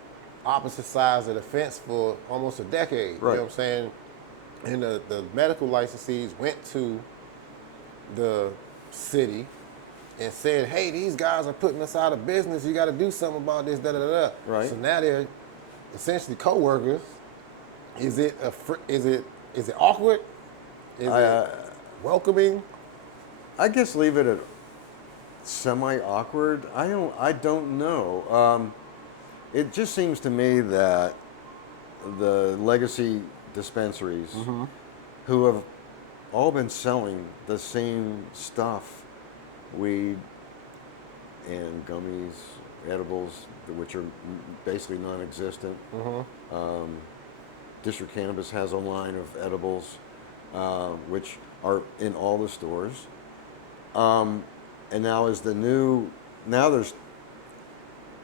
opposite sides of the fence for almost a decade. Right. You know what I'm saying? And the medical licensees went to the city and said, "Hey, these guys are putting us out of business. You got to do something about this." Da da da. Right. So now they're essentially co-workers. Is it awkward? Is it welcoming? I guess leave it at semi-awkward. I don't know. It just seems to me that the legacy dispensaries who have all been selling the same stuff, weed and gummies, edibles, which are basically non-existent. District Cannabis has a line of edibles, which are in all the stores. And now there's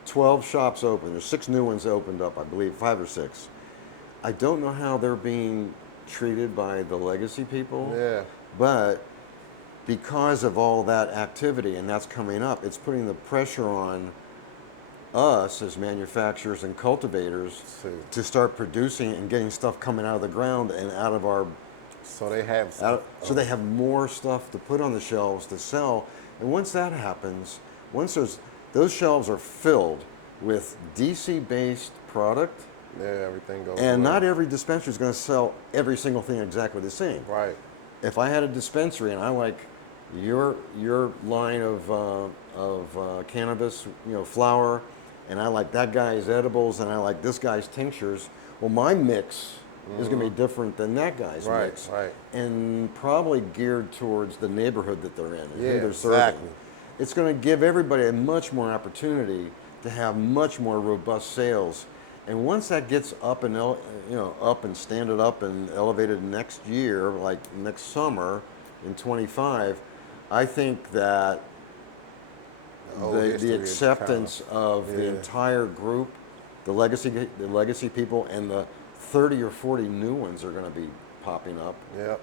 12 shops open. There's 6 new ones opened up, I believe, 5 or 6. I don't know how they're being treated by the legacy people. Yeah. But because of all that activity and that's coming up, it's putting the pressure on us as manufacturers and cultivators to start producing and getting stuff coming out of the ground and out of our So they have so they have more stuff to put on the shelves to sell. And once that happens, once those shelves are filled with DC-based product, everything goes. and well. not every dispensary is going to sell every single thing exactly the same. Right. If I had a dispensary and I like your line of cannabis, flower, and I like that guy's edibles, and I like this guy's tinctures, well, my mix is going to be different than that guy's mix, Right. and probably geared towards the neighborhood that they're in and Yeah, who they're serving. exactly. It's going to give everybody a much more opportunity to have much more robust sales. And once that gets up and up and standing up and elevated next year, like next summer in 25, I think that whole the history is kind acceptance of the yeah, entire group, the legacy people, and the 30 or 40 new ones are going to be popping up. yep,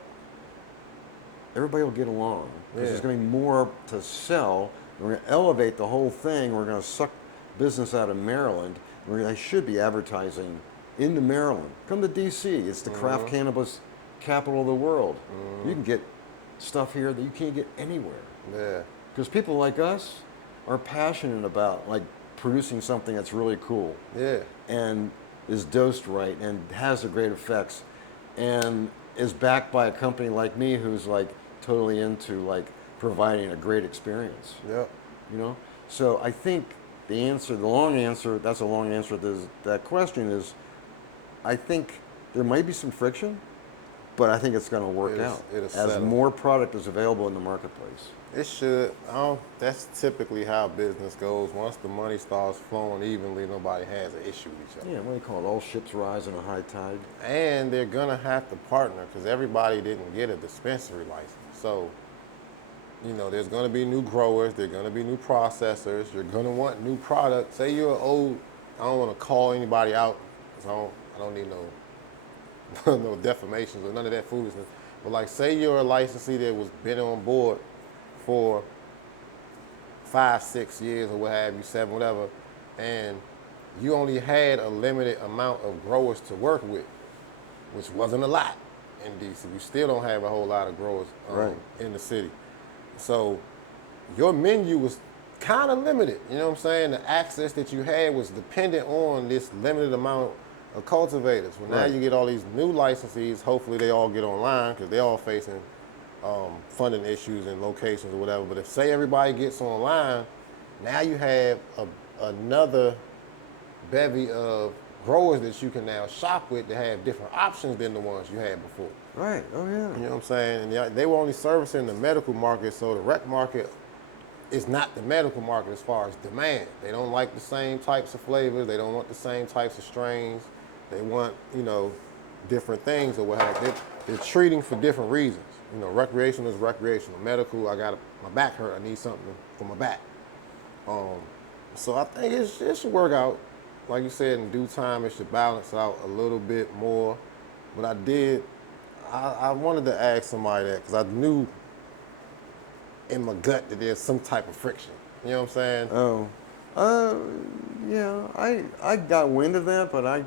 Everybody will get along because yeah, there's going to be more to sell. We're going to elevate the whole thing. We're going to suck business out of Maryland. They should be advertising into Maryland. Come to D.C. It's the craft cannabis capital of the world. You can get stuff here that you can't get anywhere. yeah, Because people like us are passionate about like producing something that's really cool yeah, and is dosed right and has the great effects and is backed by a company like me who's like totally into like providing a great experience. yep. You know? So I think the long answer, that's a long answer to that question is I think there might be some friction, but I think it's going to work out It'll as settle. more product is available in the marketplace. It should. That's typically how business goes. Once the money starts flowing evenly, nobody has an issue with each other. Yeah, what do you call it? All ships rise in a high tide. And they're gonna have to partner because everybody didn't get a dispensary license. So, there's gonna be new growers, there's gonna be new processors, you're gonna want new products. Say you're old, I don't wanna call anybody out, because I don't need no no defamations or none of that foolishness. But like say you're a licensee that was been on board for 5, 6 years or what have you, 7, whatever, and you only had a limited amount of growers to work with, which wasn't a lot in DC. You still don't have a whole lot of growers Right. in the city. So your menu was kind of limited. You know what I'm saying? The access that you had was dependent on this limited amount of cultivators. Well, now Right. you get all these new licensees. Hopefully they all get online because they're all facing funding issues and locations or whatever. But if say everybody gets online, now you have another bevy of growers that you can now shop with that have different options than the ones you had before. Right. Oh yeah. You know what I'm saying? And they were only servicing the medical market, so the rec market is not the medical market as far as demand. They don't like the same types of flavors. They don't want the same types of strains. They want, different things or what have you. They're treating for different reasons. Recreational is recreational. Medical, I got my back hurt. I need something for my back. So I think it should work out. Like you said, in due time, it should balance out a little bit more. But I wanted to ask somebody that because I knew in my gut that there's some type of friction. You know what I'm saying? Oh. Yeah. I got wind of that, but I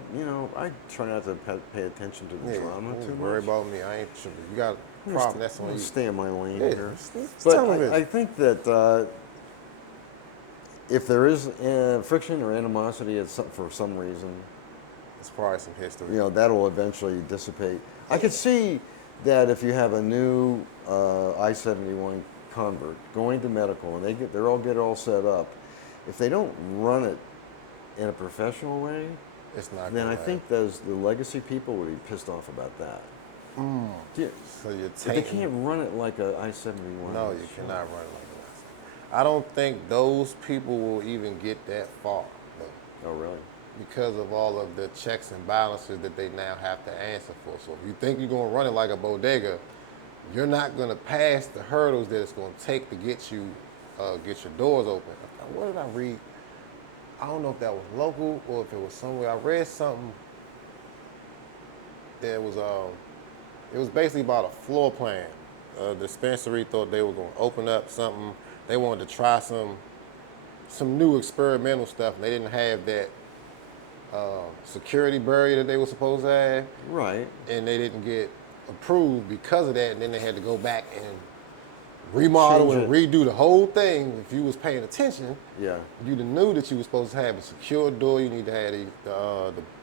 try not to pay attention to the drama too don't much. worry about me. I ain't tripping. You got a problem, that's I'm on gonna you. stay in my lane Yeah, here. it's But television. I think that if there is friction or animosity for some reason, It's probably some history. that'll eventually dissipate. I could see that if you have a new I-71 convert going to medical and they're all set up, if they don't run it in a professional way, It's not then gonna I think the legacy people would be pissed off about that. Yeah. So you're If they tainting. can't run it like a I-71. No, you cannot run it like that. I don't think those people will even get that far, though, Oh, really? because of all of the checks and balances that they now have to answer for. So if you think you're going to run it like a bodega, you're not going to pass the hurdles that it's going to take to get your doors open. What did I read? I don't know if that was local or if it was somewhere. I read something that was it was basically about a floor plan. The dispensary thought they were going to open up something. They wanted to try some new experimental stuff, and they didn't have that security barrier that they were supposed to have, Right. and they didn't get approved because of that. And then they had to go back and remodel Change and it. redo the whole thing. If you was paying attention, Yeah. you'd have knew that you were supposed to have a secure door. You need to have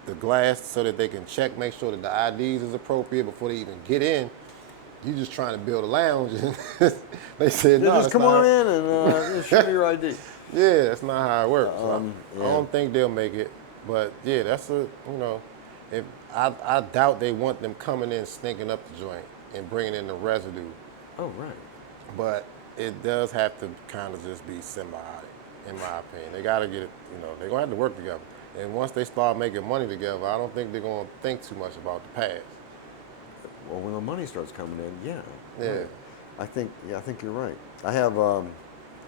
the glass so that they can check, make sure that the IDs is appropriate before they even get in. You just trying to build a lounge. They said, no, Just that's come not on in and show me your ID. Yeah, that's not how it works. So yeah. I don't think they'll make it. But yeah, that's if I doubt they want them coming in stinking up the joint and bringing in the residue. Oh, right. But it does have to kind of just be symbiotic, in my opinion. They got to get it, they're going to have to work together. And once they start making money together, I don't think they're going to think too much about the past. Well, when the money starts coming in, yeah. Yeah. Right. I think you're right. I have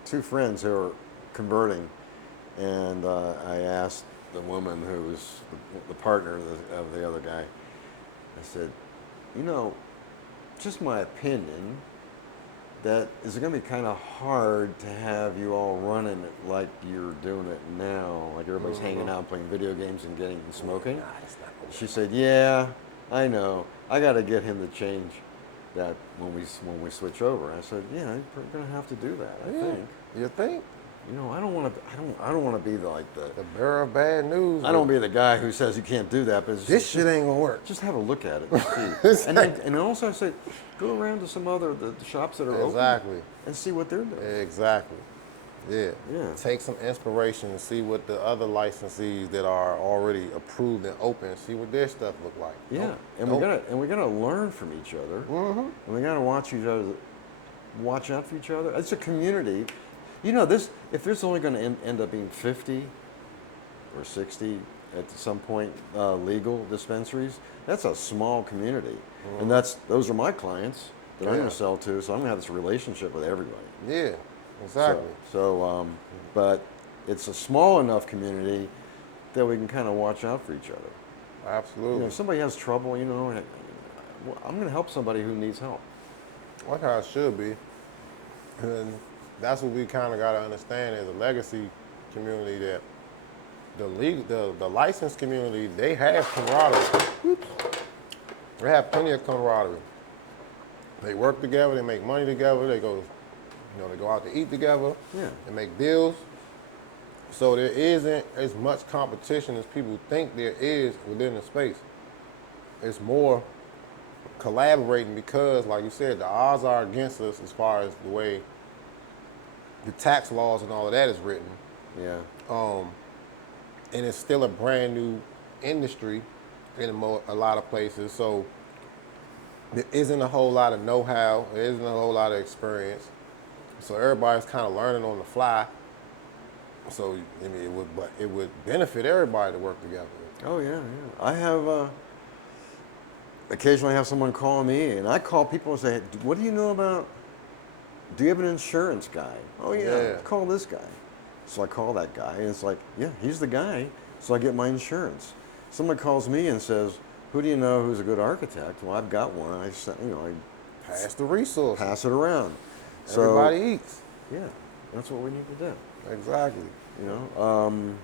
two friends who are converting, and I asked the woman who was the partner of the other guy, I said, you know, just my opinion, that is it going to be kind of hard to have you all running it like you're doing it now, like everybody's hanging out playing video games and getting and smoking? Nah, that's not gonna She said, yeah, I know. I got to get him to change that when we switch over. I said, yeah, you're going to have to do that, I think. You think? You know, I don't want to. I don't want to be like the. The bearer of bad news. I don't be the guy who says you can't do that. But This shit ain't gonna work. Just have a look at it and see. And also I say, go around to some other the shops that are Exactly. open and see what they're doing. Exactly. Yeah. Yeah. Take some inspiration and see what the other licensees that are already approved and open, see what their stuff look like. Yeah, and we gotta learn from each other, and we gotta watch watch out for each other. It's a community. You know, this if there's only going to end up being 50 or 60 at some point legal dispensaries, that's a small community, and those are my clients that I'm going to sell to. So I'm going to have this relationship with everybody. Yeah, exactly. But it's a small enough community that we can kind of watch out for each other. Absolutely. You know, if somebody has trouble, you know, I'm going to help somebody who needs help. Like how it should be. And that's what we kind of got to understand as a legacy community, that the licensed community, they have camaraderie. They have plenty of camaraderie. They work together, they make money together, they go out to eat together, Yeah. they make deals. So there isn't as much competition as people think there is within the space. It's more collaborating because, like you said, the odds are against us as far as the way the tax laws and all of that is written. Yeah. And it's still a brand new industry in a lot of places. So there isn't a whole lot of know-how. There isn't a whole lot of experience. So everybody's kind of learning on the fly. So I mean, it would benefit everybody to work together. Oh yeah, yeah. I have occasionally have someone call me, and I call people and say, "What do you know about? Do you have an insurance guy?" "Oh yeah. Call this guy." So I call that guy, and it's like, yeah, he's the guy. So I get my insurance. Someone calls me and says, "Who do you know who's a good architect?" Well, I've got one. I Pass the resources. pass it around. Everybody eats. Yeah, that's what we need to do. Exactly. You know,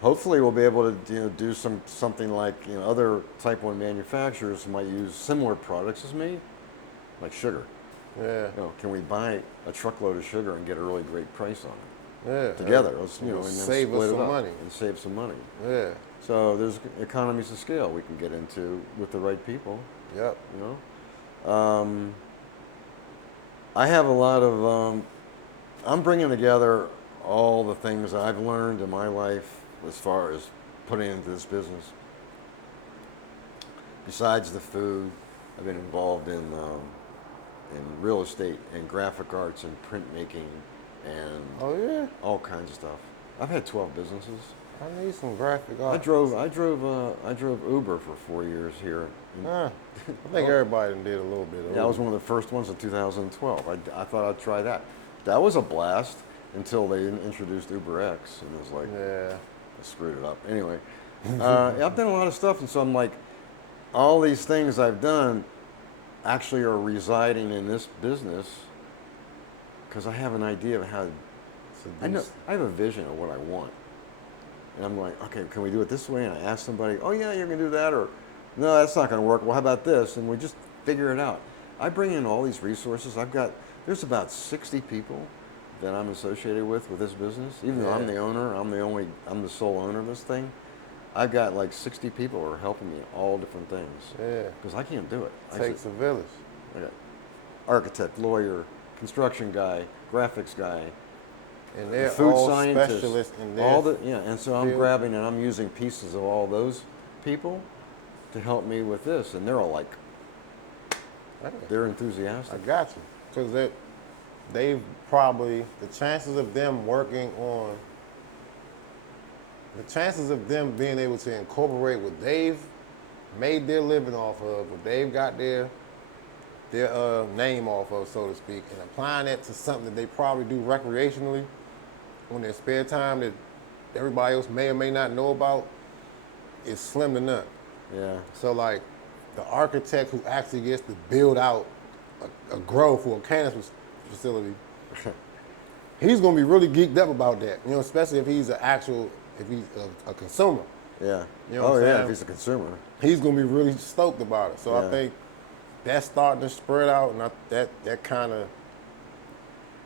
hopefully we'll be able to do something like other Type 1 manufacturers might use similar products as me, like sugar. Yeah. Can we buy a truckload of sugar and get a really great price on it Yeah. together? Let's It'll and then save us split it some up money. and save some money. Yeah. So there's economies of scale we can get into with the right people. Yep. You know, I have a lot of. I'm bringing together all the things I've learned in my life as far as putting into this business. Besides the food, I've been involved in real estate and graphic arts and printmaking and Oh yeah. all kinds of stuff. I've had 12 businesses. I need some graphic I art. drove Uber for 4 years here. I think everybody did a little bit of That was one of the first ones in 2012. I thought I'd try that. That was a blast until they introduced Uber X, and it was like, Yeah. I screwed it up. Anyway, I've done a lot of stuff, and so I'm like, all these things I've done actually are residing in this business because I have an idea of how. I have a vision of what I want, and I'm like, okay, can we do it this way? And I ask somebody, oh yeah, you're gonna do that, or no, that's not gonna work. Well, how about this? And we just figure it out. I bring in all these resources. There's about 60 people that I'm associated with this business. Even though I'm the owner, I'm the sole owner of this thing. I've got like 60 people who are helping me all different things. Yeah. Because I can't do it. Takes a village. I got architect, lawyer, construction guy, graphics guy, And they're food all scientist, specialists in their all and so I'm field. grabbing and I'm using pieces of all those people to help me with this, and they're all like, they're enthusiastic. I got you. Because they've probably, the chances of them working on the chances of them being able to incorporate what they've made their living off of, what they've got their name off of, so to speak, and applying it to something that they probably do recreationally on their spare time that everybody else may or may not know about is slim to none. Yeah. So like the architect who actually gets to build out a grow for a cannabis facility, he's gonna be really geeked up about that. You know, especially if he's if he's a consumer. Yeah. You know what I'm yeah, saying? if he's a consumer. He's gonna be really stoked about it. So Yeah. I think that's starting to spread out, and that kind of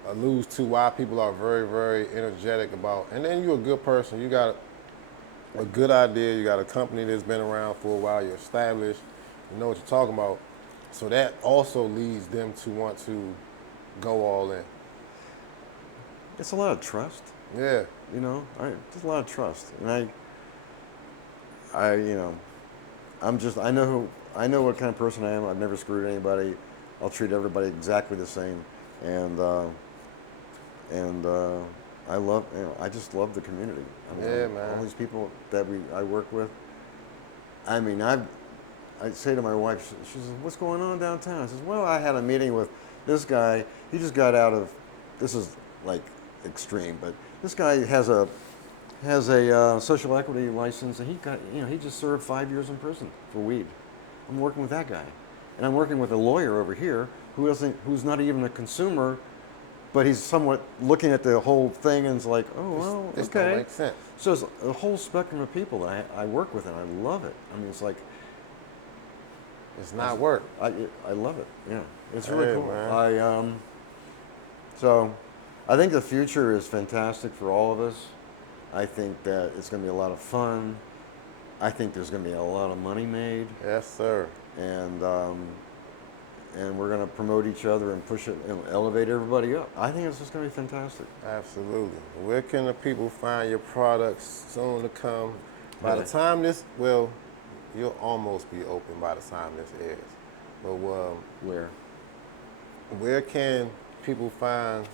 alludes to why people are very, very energetic about. And then you're a good person. You got a good idea. You got a company that's been around for a while. You're established. You know what you're talking about. So that also leads them to want to go all in. It's a lot of trust. Yeah. You know, just a lot of trust, and I know what kind of person I am. I've never screwed anybody. I'll treat everybody exactly the same, and I just love the community. I mean, Yeah, man. all these people that I work with. I mean, I say to my wife, she says, "What's going on downtown?" I says, "Well, I had a meeting with this guy. He just got out of. This is like extreme, but this guy has a social equity license, and he just served 5 years in prison for weed. I'm working with that guy, and I'm working with a lawyer over here who's not even a consumer, but he's somewhat looking at the whole thing and is like, oh well, This okay. don't make sense. So it's a whole spectrum of people that I work with, and I love it. I mean, it's like It's not work. I love it. Yeah, it's really Hey, cool. man. So I think the future is fantastic for all of us. I think that it's going to be a lot of fun. I think there's going to be a lot of money made, Yes, sir. and we're going to promote each other and push it and elevate everybody up. I think it's just going to be fantastic. Absolutely. Where can the people find your products soon to come? By the Yeah. time you'll almost be open by the time this airs. But where can people find?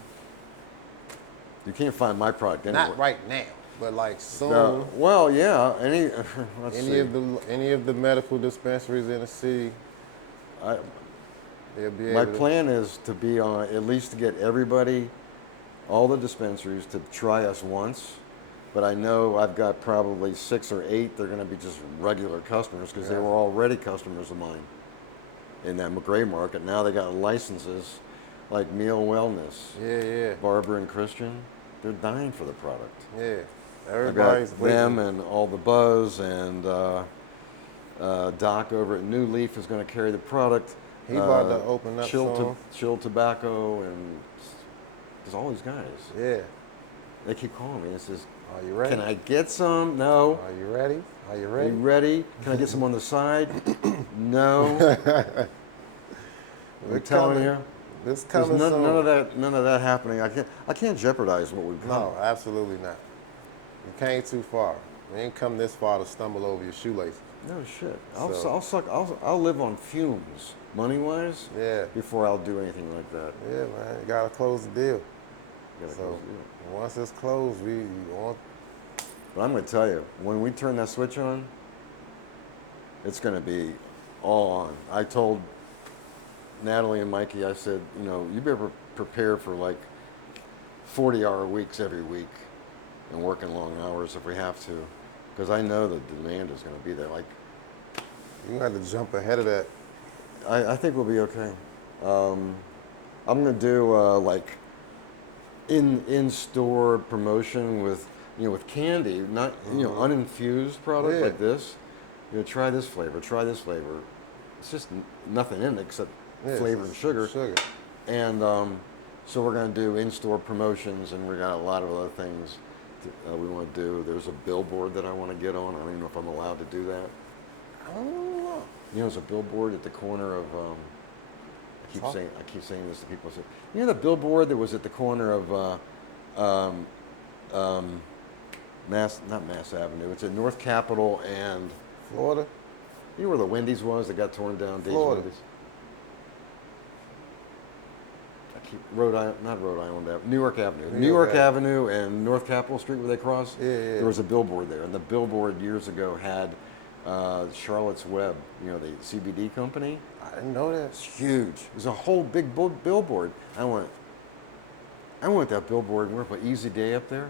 You can't find my product anywhere. Not right now, but like soon. Well, yeah. Let's Any see. of the medical dispensaries in the city, I, they'll be My able to. plan is to be on, at least to get everybody, all the dispensaries to try us once. But I know I've got probably 6 or 8. They're going to be just regular customers because they Yeah. were already customers of mine in that gray market. Now they got licenses like Meal Wellness, Yeah. Barbara and Christian. They're dying for the product. Yeah. I've Everybody's got waiting. them and all the buzz, and Doc over at New Leaf is going to carry the product. He about to open up soon. Chill Tobacco, and there's all these guys. Yeah. They keep calling me and says, Are you ready? "Can I get some?" No. Are you ready? Are you Are ready? you ready? Can I get some on the side? No. I'm telling you, This there's coming soon. none of that happening. I can't jeopardize what we've done. No, absolutely not. You came too far. You ain't come this far to stumble over your shoelaces. No shit. So- I'll live on fumes, money wise. Yeah. Before I'll do anything like that. Yeah, man. You gotta close the deal. Gotta So close it. once it's closed, we want. But I'm going to tell you, when we turn that switch on, it's going to be all on. I told Natalie and Mikey, I said, you better prepare for like 40-hour weeks every week and working long hours if we have to, because I know the demand is going to be there. Like, You have to jump ahead of that. I think we'll be okay. I'm going to do like in-store promotion with candy, not uninfused product Yeah. like this. Try this flavor, try this flavor. It's just nothing in it except Yeah, flavor it's and sugar. Sugar. And so we're going to do in-store promotions, and we got a lot of other things we want to do. There's a billboard that I want to get on. I don't even know if I'm allowed to do that. I don't know. There's a billboard at the corner of. Talk. I keep saying this to people. So, the billboard that was at the corner of not Mass Avenue. It's at North Capitol and Florida? you know where the Wendy's was that got torn down. Dave's Florida. Wendy's. Rhode Island, not Rhode Island Avenue, New York Avenue. New York York Avenue and North Capitol Street where they cross. Yeah. There was a billboard there, and the billboard years ago had Charlotte's Web, the CBD company. I didn't know that. It's huge. It was a whole big billboard. I want that billboard. We're put Easyday up there.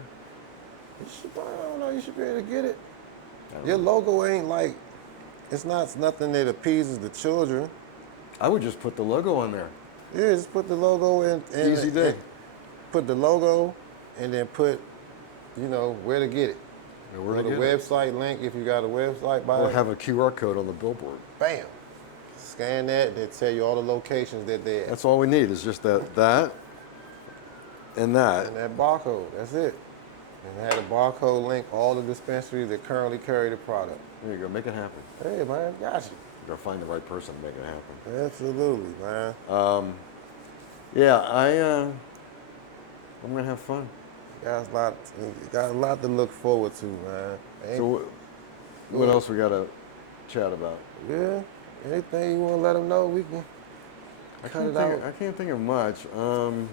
I don't know. You should be able to get it. I don't Your know. logo ain't like. It's nothing that appeases the children. I would just put the logo on there. Yeah, just put the logo in. Easyday. And put the logo, and then put, where to get it. Where Or to the get it. website link if you got a website. Or have a QR code on the billboard. Bam. Scan that. They tell you all the locations that they're at. That's all we need is just that and that. And that barcode. That's it. And had a barcode link all the dispensaries that currently carry the product. There you go. Make it happen. Hey, man, got you. You gotta find the right person to make it happen. Absolutely, man. Yeah, I'm gonna have fun. Got a lot to look forward to, man. So what else we gotta chat about? Yeah, anything you want to let them know, we can cut it out. I can't think of much. I'm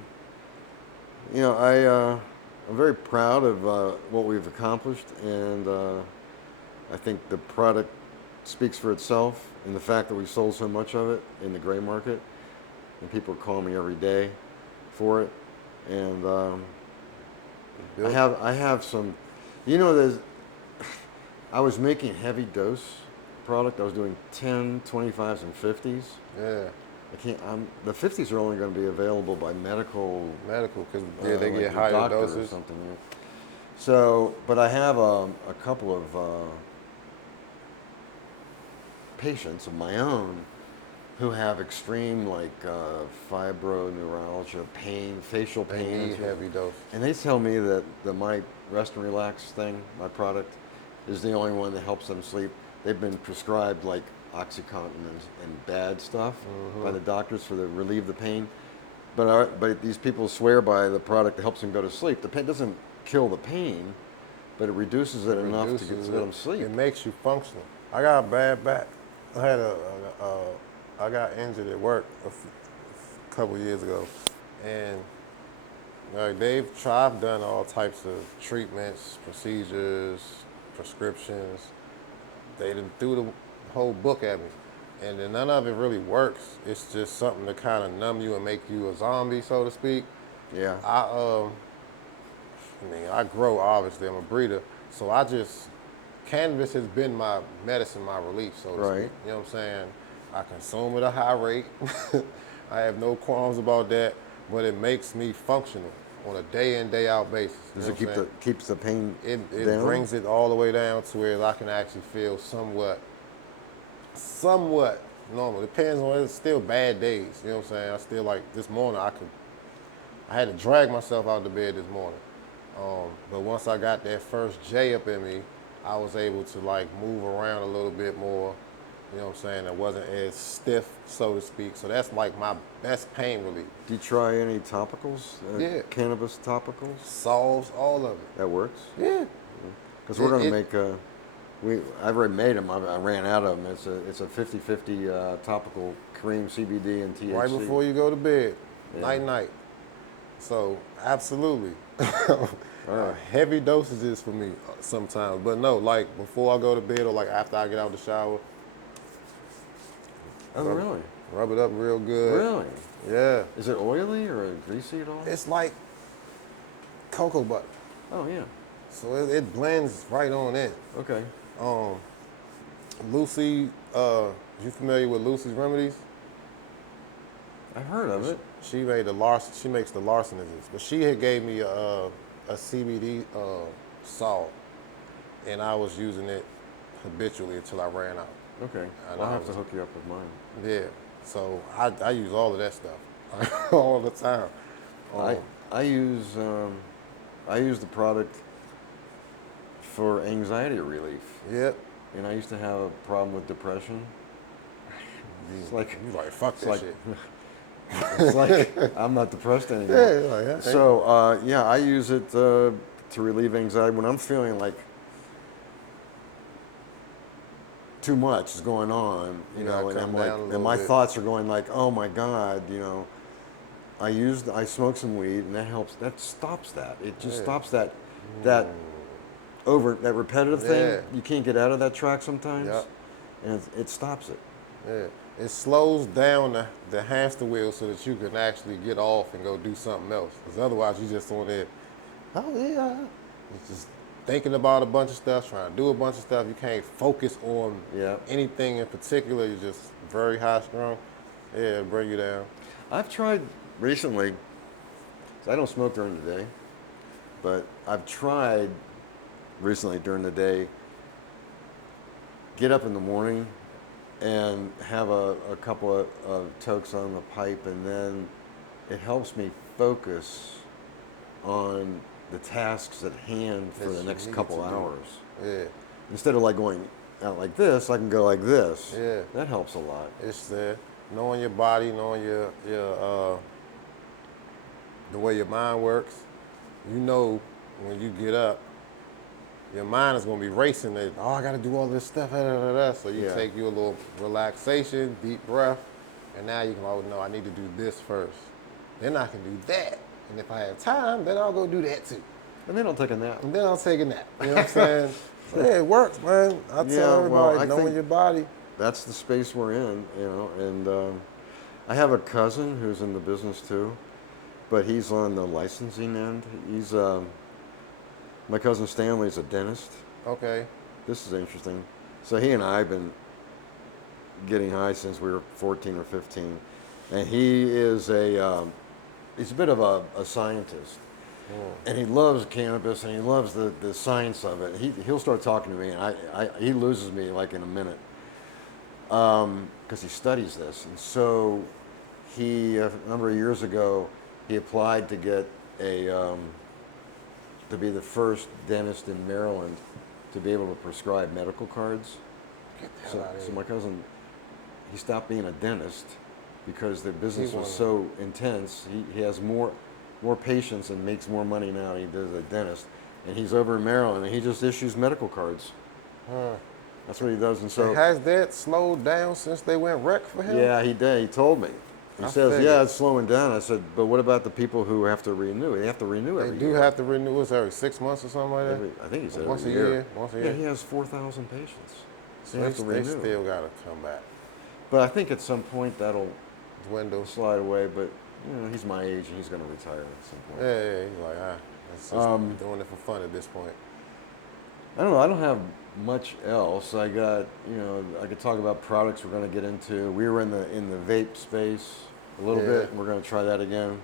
very proud of what we've accomplished, and I think the product speaks for itself in the fact that we sold so much of it in the gray market, and people call me every day for it. And I have some, there's, I was making heavy dose product. I was doing 10, 25s, and 50s. Yeah, the 50s are only going to be available by medical, because they like get your higher doctor or doses. something. Yeah. So, but I have a couple of patients of my own who have extreme fibroneuralgia, pain, facial They pain, need heavy dose. and they tell me that my Rest and Relax thing, my product, is the only one that helps them sleep. They've been prescribed like OxyContin and bad stuff by the doctors to relieve the pain, but these people swear by the product that helps them go to sleep. The pain doesn't kill the pain, but it reduces it enough to let them sleep. It makes you functional. I got a bad back. I got injured at work a couple years ago, and I've done all types of treatments, procedures, prescriptions. They done threw the whole book at me, and then none of it really works. It's just something to kind of numb you and make you a zombie, so to speak. Yeah. I grow, obviously. I'm a breeder, so cannabis has been my medicine, my relief, so to Right. speak. You know what I'm saying? I consume at a high rate. I have no qualms about that, but it makes me functional on a day in, day out basis. You Does know it what I'm saying? keeps the pain It down? brings it all the way down to where I can actually feel somewhat normal. Depends on, it's still bad days. You know what I'm saying? I still this morning I had to drag myself out of bed this morning. But once I got that first J up in me, I was able to move around a little bit more. You know what I'm saying? It wasn't as stiff, so to speak. So that's my best pain relief. Do you try any topicals? Yeah. Cannabis topicals? Solves all of it. That works? Yeah. Because we're going to make, I've already made them. I ran out of them. It's a 50-50 topical cream, CBD, and THC. Right before you go to bed, Yeah. night. So absolutely. Right. Heavy dosages for me sometimes. But no, before I go to bed or after I get out of the shower, Oh, really? rub it up real good. Really? Yeah. Is it oily or greasy at all? It's like cocoa butter. Oh, yeah. So it blends right on in. Okay. Lucy, you familiar with Lucy's Remedies? I've heard of it. She makes the larcenises, but she had gave me a CBD salt, and I was using it habitually until I ran out. Okay. And I'll I have to was- hook you up with mine. Yeah, so I use all of that stuff all the time. I use the product for anxiety relief, Yep. and I used to have a problem with depression. It's like You fuck it's that like shit. it's like I'm not depressed anymore. Yeah, you're like, yeah. So I use it to relieve anxiety when I'm feeling like too much is going on, You gotta and come I'm down a and little my bit. thoughts are going like, oh my God, I smoked some weed, and that helps. That stops that. It just Yeah. stops that that repetitive thing. Yeah. You can't get out of that track sometimes, Yep. and it stops it. Yeah. It slows down the hamster wheel so that you can actually get off and go do something else. Because otherwise, you just on there, oh yeah, it's just thinking about a bunch of stuff, trying to do a bunch of stuff. You can't focus on Yeah. anything in particular. You're just very high strung. Yeah, it'll bring you down. I've tried recently. 'Cause I don't smoke during the day, but I've tried recently during the day. Get up in the morning and have a couple of tokes on the pipe, and then it helps me focus on the tasks at hand for That the you next need couple to do. hours. Yeah, Instead of like going out like this, I can go like this. yeah. That helps a lot. It's there. Knowing your body, knowing your the way your mind works. You know when you get up, your mind is gonna be racing. Oh, I gotta do all this stuff. Da, da, da, da. So you Yeah. take you a little relaxation, deep breath, and now you can, oh no, I need to do this first. Then I can do that. And if I have time, then I'll go do that too. And then I'll take a nap. And then I'll take a nap. You know what I'm saying? So, yeah, it works, man. I Yeah, tell well, everybody, I knowing think- your body. That's the space we're in, and I have a cousin who's in the business too, but he's on the licensing end. He's my cousin Stanley's a dentist. Okay. This is interesting. So he and I have been getting high since we were 14 or 15, and he is he's a bit of a scientist, and he loves cannabis and he loves the science of it. He'll start talking to me, and he loses me like in a minute. Because he studies this, and so he a number of years ago he applied to get to be the first dentist in Maryland to be able to prescribe medical cards. Get the hell So, out of so here. my cousin, he stopped being a dentist because the business was wanted- so intense. He has more patients and makes more money now than he does as a dentist, and he's over in Maryland and he just issues medical cards. That's what he does, and so. Has that slowed down since they went wreck for him? Yeah, he did. He told me. He I says, figured. yeah, it's slowing down. I said, but what about the people who have to renew? They have to renew They every do year. have to renew it every 6 months or something like that? I think he said Once every a year. year. Once a Yeah, year. he has 4,000 patients. So They have to they renew. still got to come back. But I think at some point that'll Dwindle. slide away. But he's my age and he's going to retire at some point. Yeah, he's like, it's just doing it for fun at this point. I don't know. I don't have much else. I got, I could talk about products we're going to get into. We were in the vape space a little Yeah. bit, and we're going to try that again.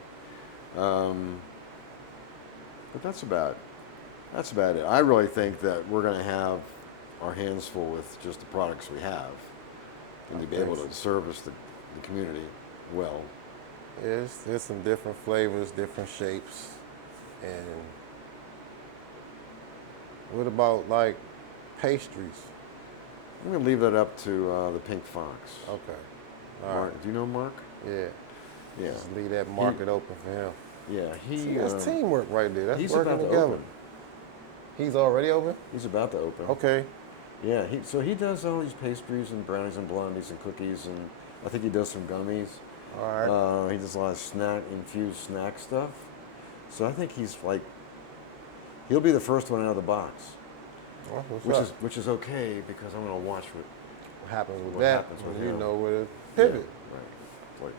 But that's about it. I really think that we're going to have our hands full with just the products we have, and to be able to service the community well. Yeah, there's some different flavors, different shapes. And what about like pastries? I'm going to leave that up to the Pink Fox. Okay. All Mark, right. do you know Mark? Yeah. Yeah. Just leave that market open for him. Yeah, See, that's teamwork right there. That's he's working about to together. open. He's already open? He's about to open. Okay. Yeah, so he does all these pastries and brownies and blondies and cookies, and I think he does some gummies. All right. He does a lot of infused snack stuff. So I think he'll be the first one out of the box, Well, what's up? which is okay because I'm gonna watch What happens with what that? happens with you him. know where to pivot. Right. It's like,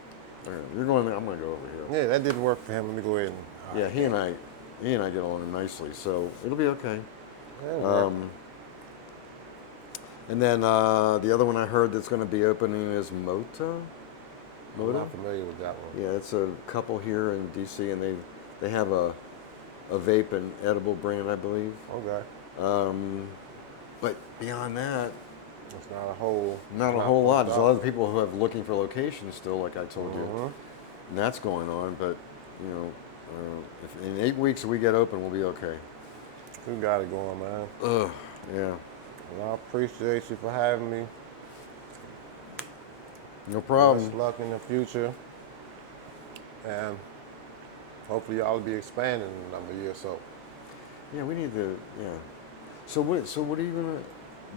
okay, you're going there, I'm gonna go over here. Yeah, that didn't work for him. Let me go ahead and. Yeah, he and I get along nicely, so it'll be okay. That'll work. And then the other one I heard that's going to be opening is Mota. I'm not familiar with that one. Yeah, it's a couple here in DC, and they have a vape and edible brand, I believe. Okay. But beyond that, It's not a whole. not a whole lot. There's a lot of people who are looking for locations still, like I told you, Mhm. and that's going on. But if in 8 weeks we get open, we'll be okay. You got it going, man. Yeah, Well, I appreciate you for having me. no problem. Much luck in the future. And hopefully y'all will be expanding in another year or so. Yeah, we need to. Yeah. So what are you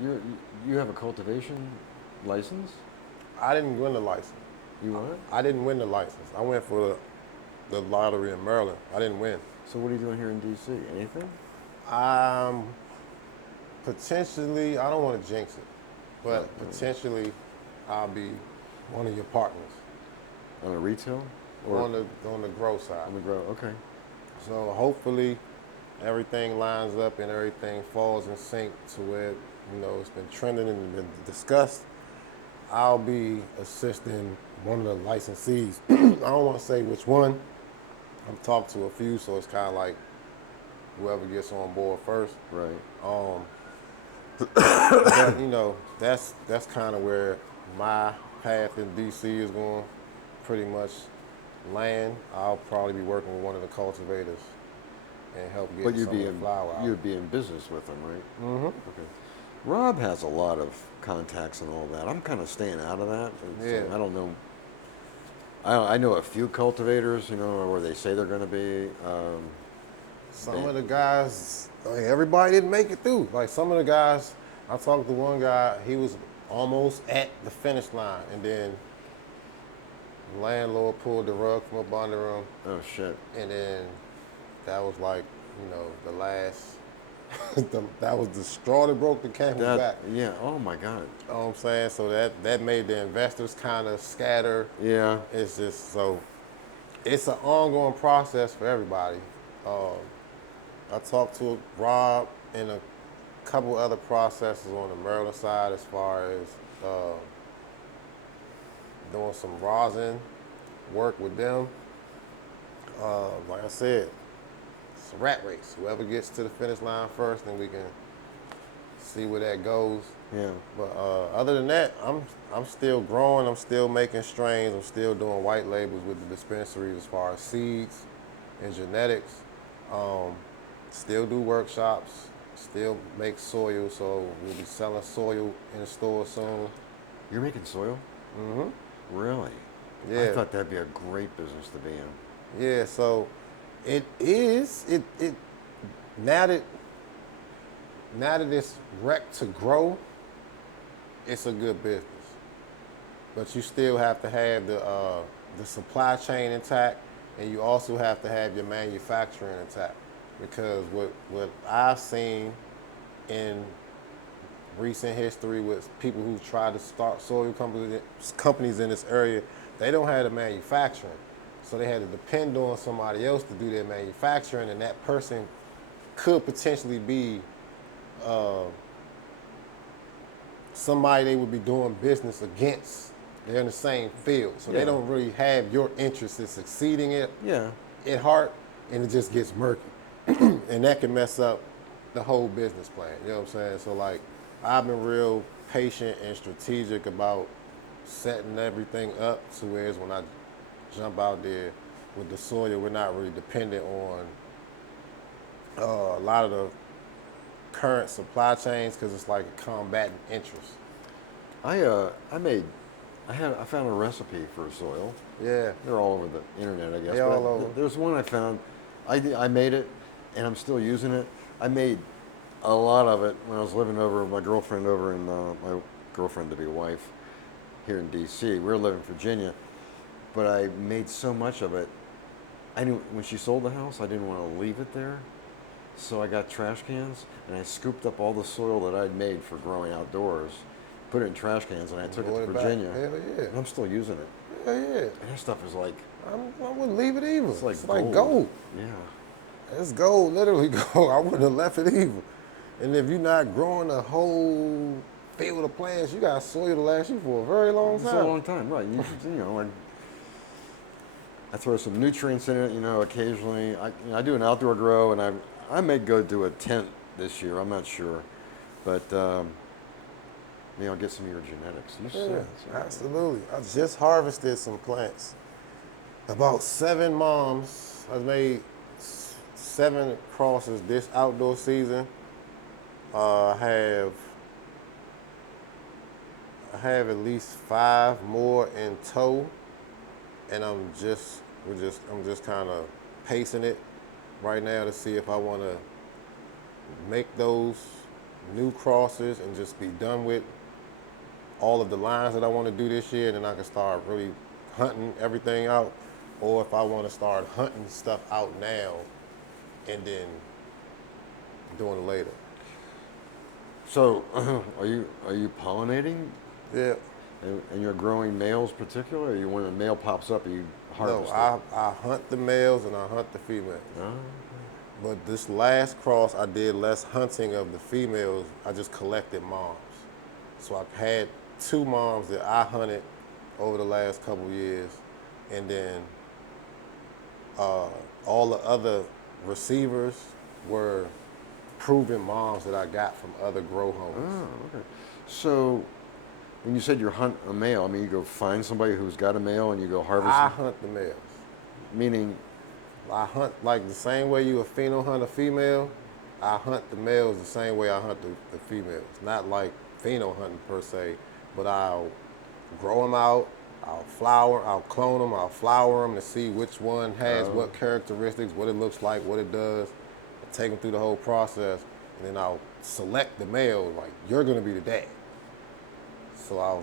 gonna? You have a cultivation license? I didn't win the license. You what? I didn't win the license. I went for the lottery in Maryland. I didn't win. So what are you doing here in D.C.? Anything? Um, potentially, I don't want to jinx it, Oh, but potentially, I'll be one of your partners on a retail? Or on the grow side. on the grow? Okay. So hopefully, everything lines up and everything falls in sync to where it's been trending and been discussed. I'll be assisting one of the licensees. I don't want to say which one. I've talked to a few, so it's kind of like whoever gets on board first. Right. But that's kind of where my path in DC is going to pretty much land. I'll probably be working with one of the cultivators and help get But some of the flower out. you'd be in business with them, right? Mm-hmm. Okay. Rob has a lot of contacts and all that. I'm kind of staying out of that. Yeah. So I don't know. I know a few cultivators, where they say they're going to be. Some of the guys, everybody didn't make it through. Like some of the guys, I talked to one guy, he was almost at the finish line, and then the landlord pulled the rug from up under him, Oh shit. and then that was like, the last, that was the straw that broke the camel's back. Yeah. Oh my God. You know what I'm saying? So that made the investors kind of scatter. Yeah. It's just, so it's an ongoing process for everybody. I talked to Rob and a couple other processes on the Maryland side as far as doing some rosin work with them. Like I said, it's a rat race. Whoever gets to the finish line first, then we can see where that goes. Yeah. But other than that, I'm still growing. I'm still making strains. I'm still doing white labels with the dispensaries as far as seeds and genetics. Still do workshops. Still make soil. So we'll be selling soil in the store soon. You're making soil? Mm-hmm. Really? Yeah. I thought that'd be a great business to be in. Yeah. So it is. It now that it's wrecked to grow, it's a good business. But you still have to have the supply chain intact, and you also have to have your manufacturing intact. Because what I've seen in recent history with people who try to start soil companies in this area, they don't have the manufacturing. So they had to depend on somebody else to do their manufacturing, and that person could potentially be somebody they would be doing business against. They're in the same field, so Yeah. they don't really have your interest in succeeding Yeah. at heart, and it just gets murky. And that can mess up the whole business plan, you know what I'm saying? So like, I've been real patient and strategic about setting everything up to where when I jump out there with the soil, we're not really dependent on a lot of the current supply chains, because it's like a combating interest. I found a recipe for soil. Yeah. They're all over the internet, I guess. They're but all over. There's one I found. I made it, and I'm still using it. I made a lot of it when I was living over with my girlfriend my girlfriend-to-be wife here in D.C. We were living in Virginia, but I made so much of it. I knew when she sold the house, I didn't want to leave it there. So I got trash cans, and I scooped up all the soil that I'd made for growing outdoors, put it in trash cans, and I took it to Virginia. Hell yeah. And I'm still using it. Hell yeah. And that stuff is like, I wouldn't leave it either. it's like It's gold. like gold. Yeah. It's gold, literally gold. I wouldn't have left it either. And if you're not growing a whole field of plants, you got soil to last you for a very long time. It's a long time, right? And I throw some nutrients in it, occasionally. I do an outdoor grow, and I may go do a tent this year. I'm not sure, but maybe I'll get some of your genetics. Yeah, absolutely. I just harvested some plants. About 7 moms. I made 7 crosses this outdoor season. I have at least 5 more in tow, and I'm just kind of pacing it right now to see if I want to make those new crosses and just be done with all of the lines that I want to do this year, and then I can start really hunting everything out. or if I want to start hunting stuff out now and then doing it later. So, are you pollinating, Yeah. and you're growing males particular, or you when a male pops up, you No, harvest I hunt the males and I hunt the females. it? Oh, But this last cross, I did less hunting of the females. I just collected moms. So I've had 2 moms that I hunted over the last couple of years, and then all the other receivers were proven moms that I got from other grow homes. oh, okay. So, when you said you hunt a male, I mean you go find somebody who's got a male and you go harvest I them? hunt the males. Meaning, I hunt like the same way you a pheno hunt a female. I hunt the males the same way I hunt the females. Not like pheno hunting per se, but I'll grow them out. I'll clone them, I'll flower them to see which one has what characteristics, what it looks like, what it does. I take them through the whole process, and then I'll select the male. Like you're gonna be the dad. So I'll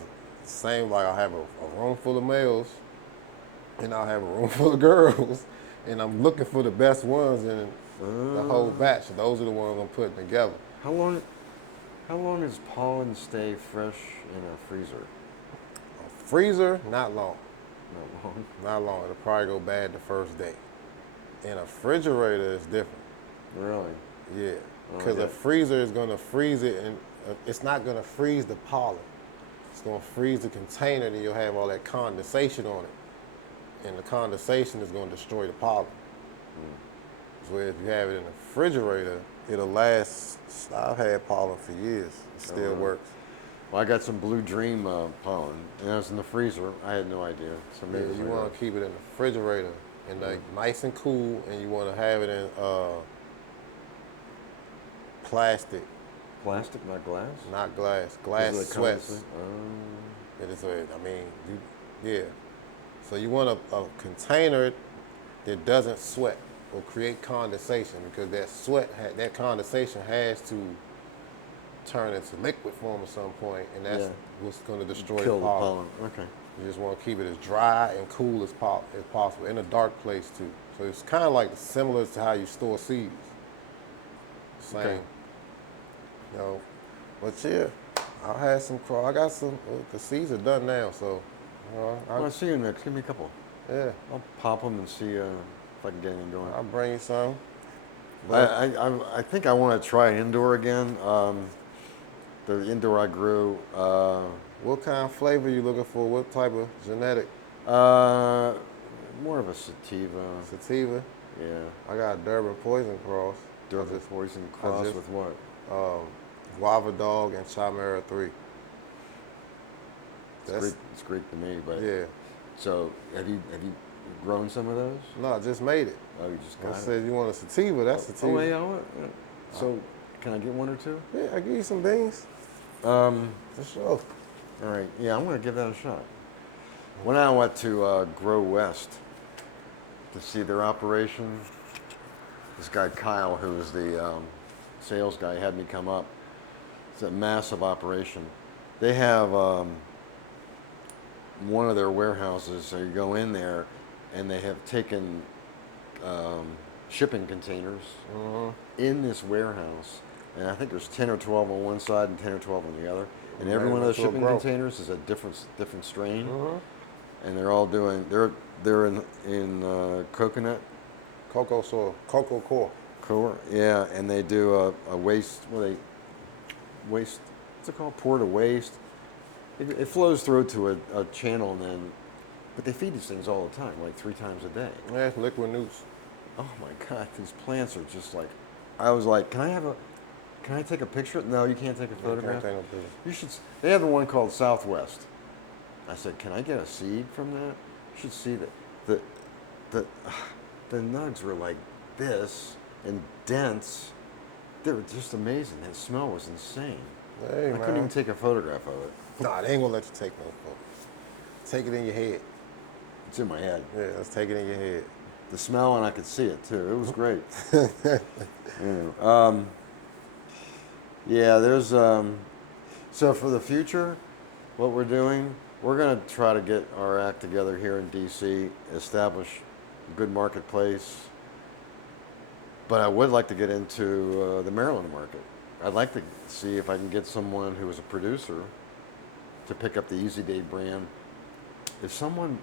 have a room full of males, and I'll have a room full of girls, and I'm looking for the best ones in the whole batch. Those are the ones I'm putting together. how long does pollen stay fresh in a freezer? Freezer, not long. Not long. Not long. It'll probably go bad the first day. In a refrigerator, it's different. Really? Yeah, Oh, because yeah. a freezer is going to freeze it, and it's not going to freeze the pollen. It's going to freeze the container, and you'll have all that condensation on it, and the condensation is going to destroy the pollen. So if you have it in a refrigerator, it'll last. I've had pollen for years. It still works. Well, I got some Blue Dream pollen, and it was in the freezer. I had no idea. So Yeah, maybe it's you like want to keep it in the refrigerator and like nice and cool, and you want to have it in plastic, plastic, not glass. not glass. Glass Is it sweats. condensate? Oh. It is. I mean, yeah. So you want a container that doesn't sweat or create condensation, because that condensation has to turn into liquid form at some point, and that's Yeah. what's going to destroy Kill the the pollen. pollen. Okay. You just want to keep it as dry and cool as possible, in a dark place too. So it's kind of like similar to how you store seeds. Same. Okay. You know, but yeah, I had some I got some. The seeds are done now, so I'll see you next. Give me a couple. yeah, I'll pop them and see if I can get anything going. I'll bring you some. I think I want to try indoor again. The indoor I grew, What kind of flavor you looking for? What type of genetic? more of a sativa. Sativa. Yeah. I got Durban Poison Cross. Durban poison cross just- with what? Guava Dog and Chimera 3. It's Greek to me, but Yeah. So have you grown some of those? No, I just made it. Oh, you just I got it. said you want a sativa, that's sativa. Oh, yeah. So can I get one or two? Yeah, I give you some beans. For sure. All right. Yeah, I'm gonna give that a shot. When I went to Grow West to see their operation, this guy Kyle, who was the sales guy, had me come up. It's a massive operation. They have one of their warehouses. So you go in there, and they have taken shipping containers in this warehouse, and I think there's 10 or 12 on one side and 10 or 12 on the other. And every one of those shipping containers is a different strain, and they're all doing. They're in coconut Cocoa soil, cocoa core. core, yeah, and they do a waste. Waste. What's it called? Pour to waste. It flows through to a channel, and then, but they feed these things all the time, like 3 times a day. Yeah, liquid newts. Oh my God, these plants are just like. I was like, can I take a picture? No, you can't take a photograph. Can't take no picture. You should. They have the one called Southwest. I said, can I get a seed from that? You should see that. The nugs were like this and dense. They were just amazing. The smell was insane. Hey, I couldn't even take a photograph of it. Nah, they ain't gonna let you take no photo. Take it in your head. It's in my head. Yeah, let's take it in your head. The smell, and I could see it too. It was great. yeah, there's. So for the future, what we're doing, we're going to try to get our act together here in DC, establish a good marketplace. But I would like to get into the Maryland market. I'd like to see if I can get someone who is a producer to pick up the Easyday brand. If someone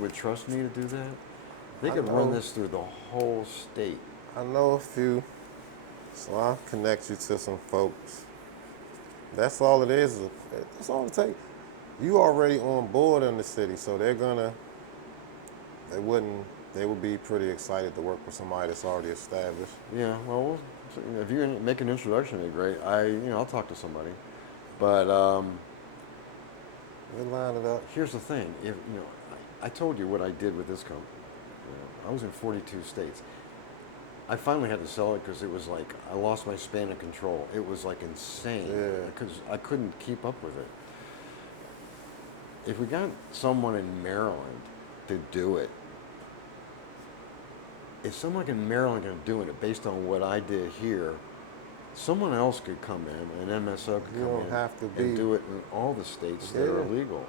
would trust me to do that, they could run this through the whole state. I know a few, so I'll connect you to some folks. That's all it is. That's all it takes. You already on board in the city, so they would be pretty excited to work with somebody that's already established. Yeah, well, if you make an introduction, it'd be great. I'll talk to somebody. But We'll line it up. here's the thing. If I told you what I did with this company. I was in 42 states. I finally had to sell it because it was like I lost my span of control. It was like insane because I couldn't keep up with it. If we got someone in Maryland to do it, if someone in Maryland can do it based on what I did here, someone else could come in, an MSO could You come don't in have to and be- do it in all the states that are legal.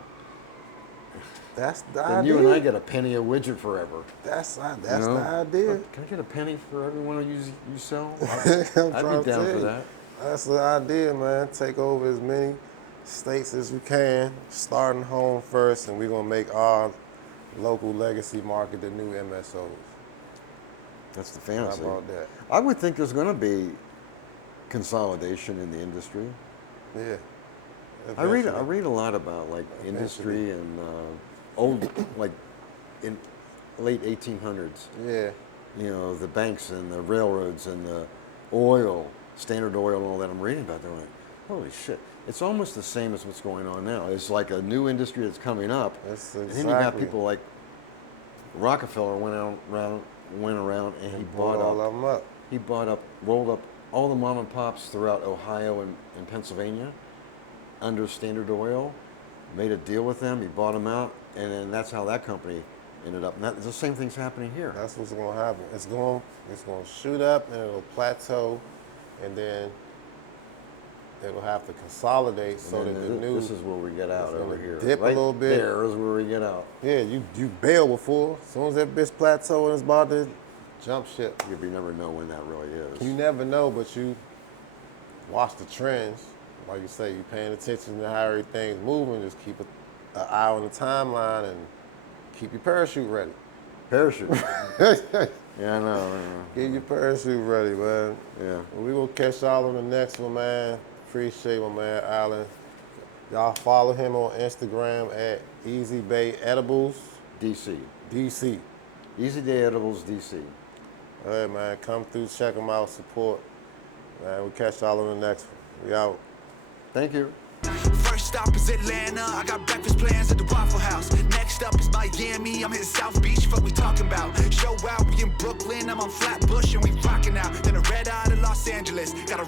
That's the Then idea. you and I get a penny a widget forever. That's you the know? idea. Can I get a penny for every one you sell? I'm I'd trying be to down tell for you. that. That's the idea, man. Take over as many states as we can, starting home first, and we're gonna make our local legacy market the new MSOs. That's the How fantasy. about that? I would think there's going to be consolidation in the industry. Yeah. I read Eventually. a lot about like industry and old like in late 1800s. Yeah. The banks and the railroads and the oil, Standard Oil and all that. I'm reading about. They're like, holy shit! It's almost the same as what's going on now. It's like a new industry that's coming up. That's And then you got exactly. people like Rockefeller went around and he bought all up. of them up. He rolled up all the mom and pops throughout Ohio and Pennsylvania under Standard Oil, made a deal with them, he bought them out, and then that's how that company ended up. And the same thing's happening here. That's what's gonna happen. It's gonna shoot up and it'll plateau, and then it'll have to consolidate so And that then the new. this is where we get out it's over gonna here. dip a Right little bit. there is where we get out. Yeah, you bailed before. As soon as that bitch plateau and it's about to jump ship. You never know when that really is. You never know, but you watch the trends. Like you say, you paying attention to how everything's moving. Just keep an eye on the timeline and keep your parachute ready. Parachute. Yeah, I know. Get your parachute ready, man. Yeah. We gonna catch y'all on the next one, man. Appreciate my man Alan. Y'all follow him on Instagram at Easyday Edibles DC. DC. Easyday Edibles, DC. All right, man. Come through, check them out, support. Man, we'll catch y'all on the next one. We out. Thank you. First stop is Atlanta, I got breakfast plans at the Waffle House. Next up is Miami, I'm hitting South Beach, what we talking about? Show out, we in Brooklyn, I'm on Flatbush and we rocking out. Then a red eye to Los Angeles, got a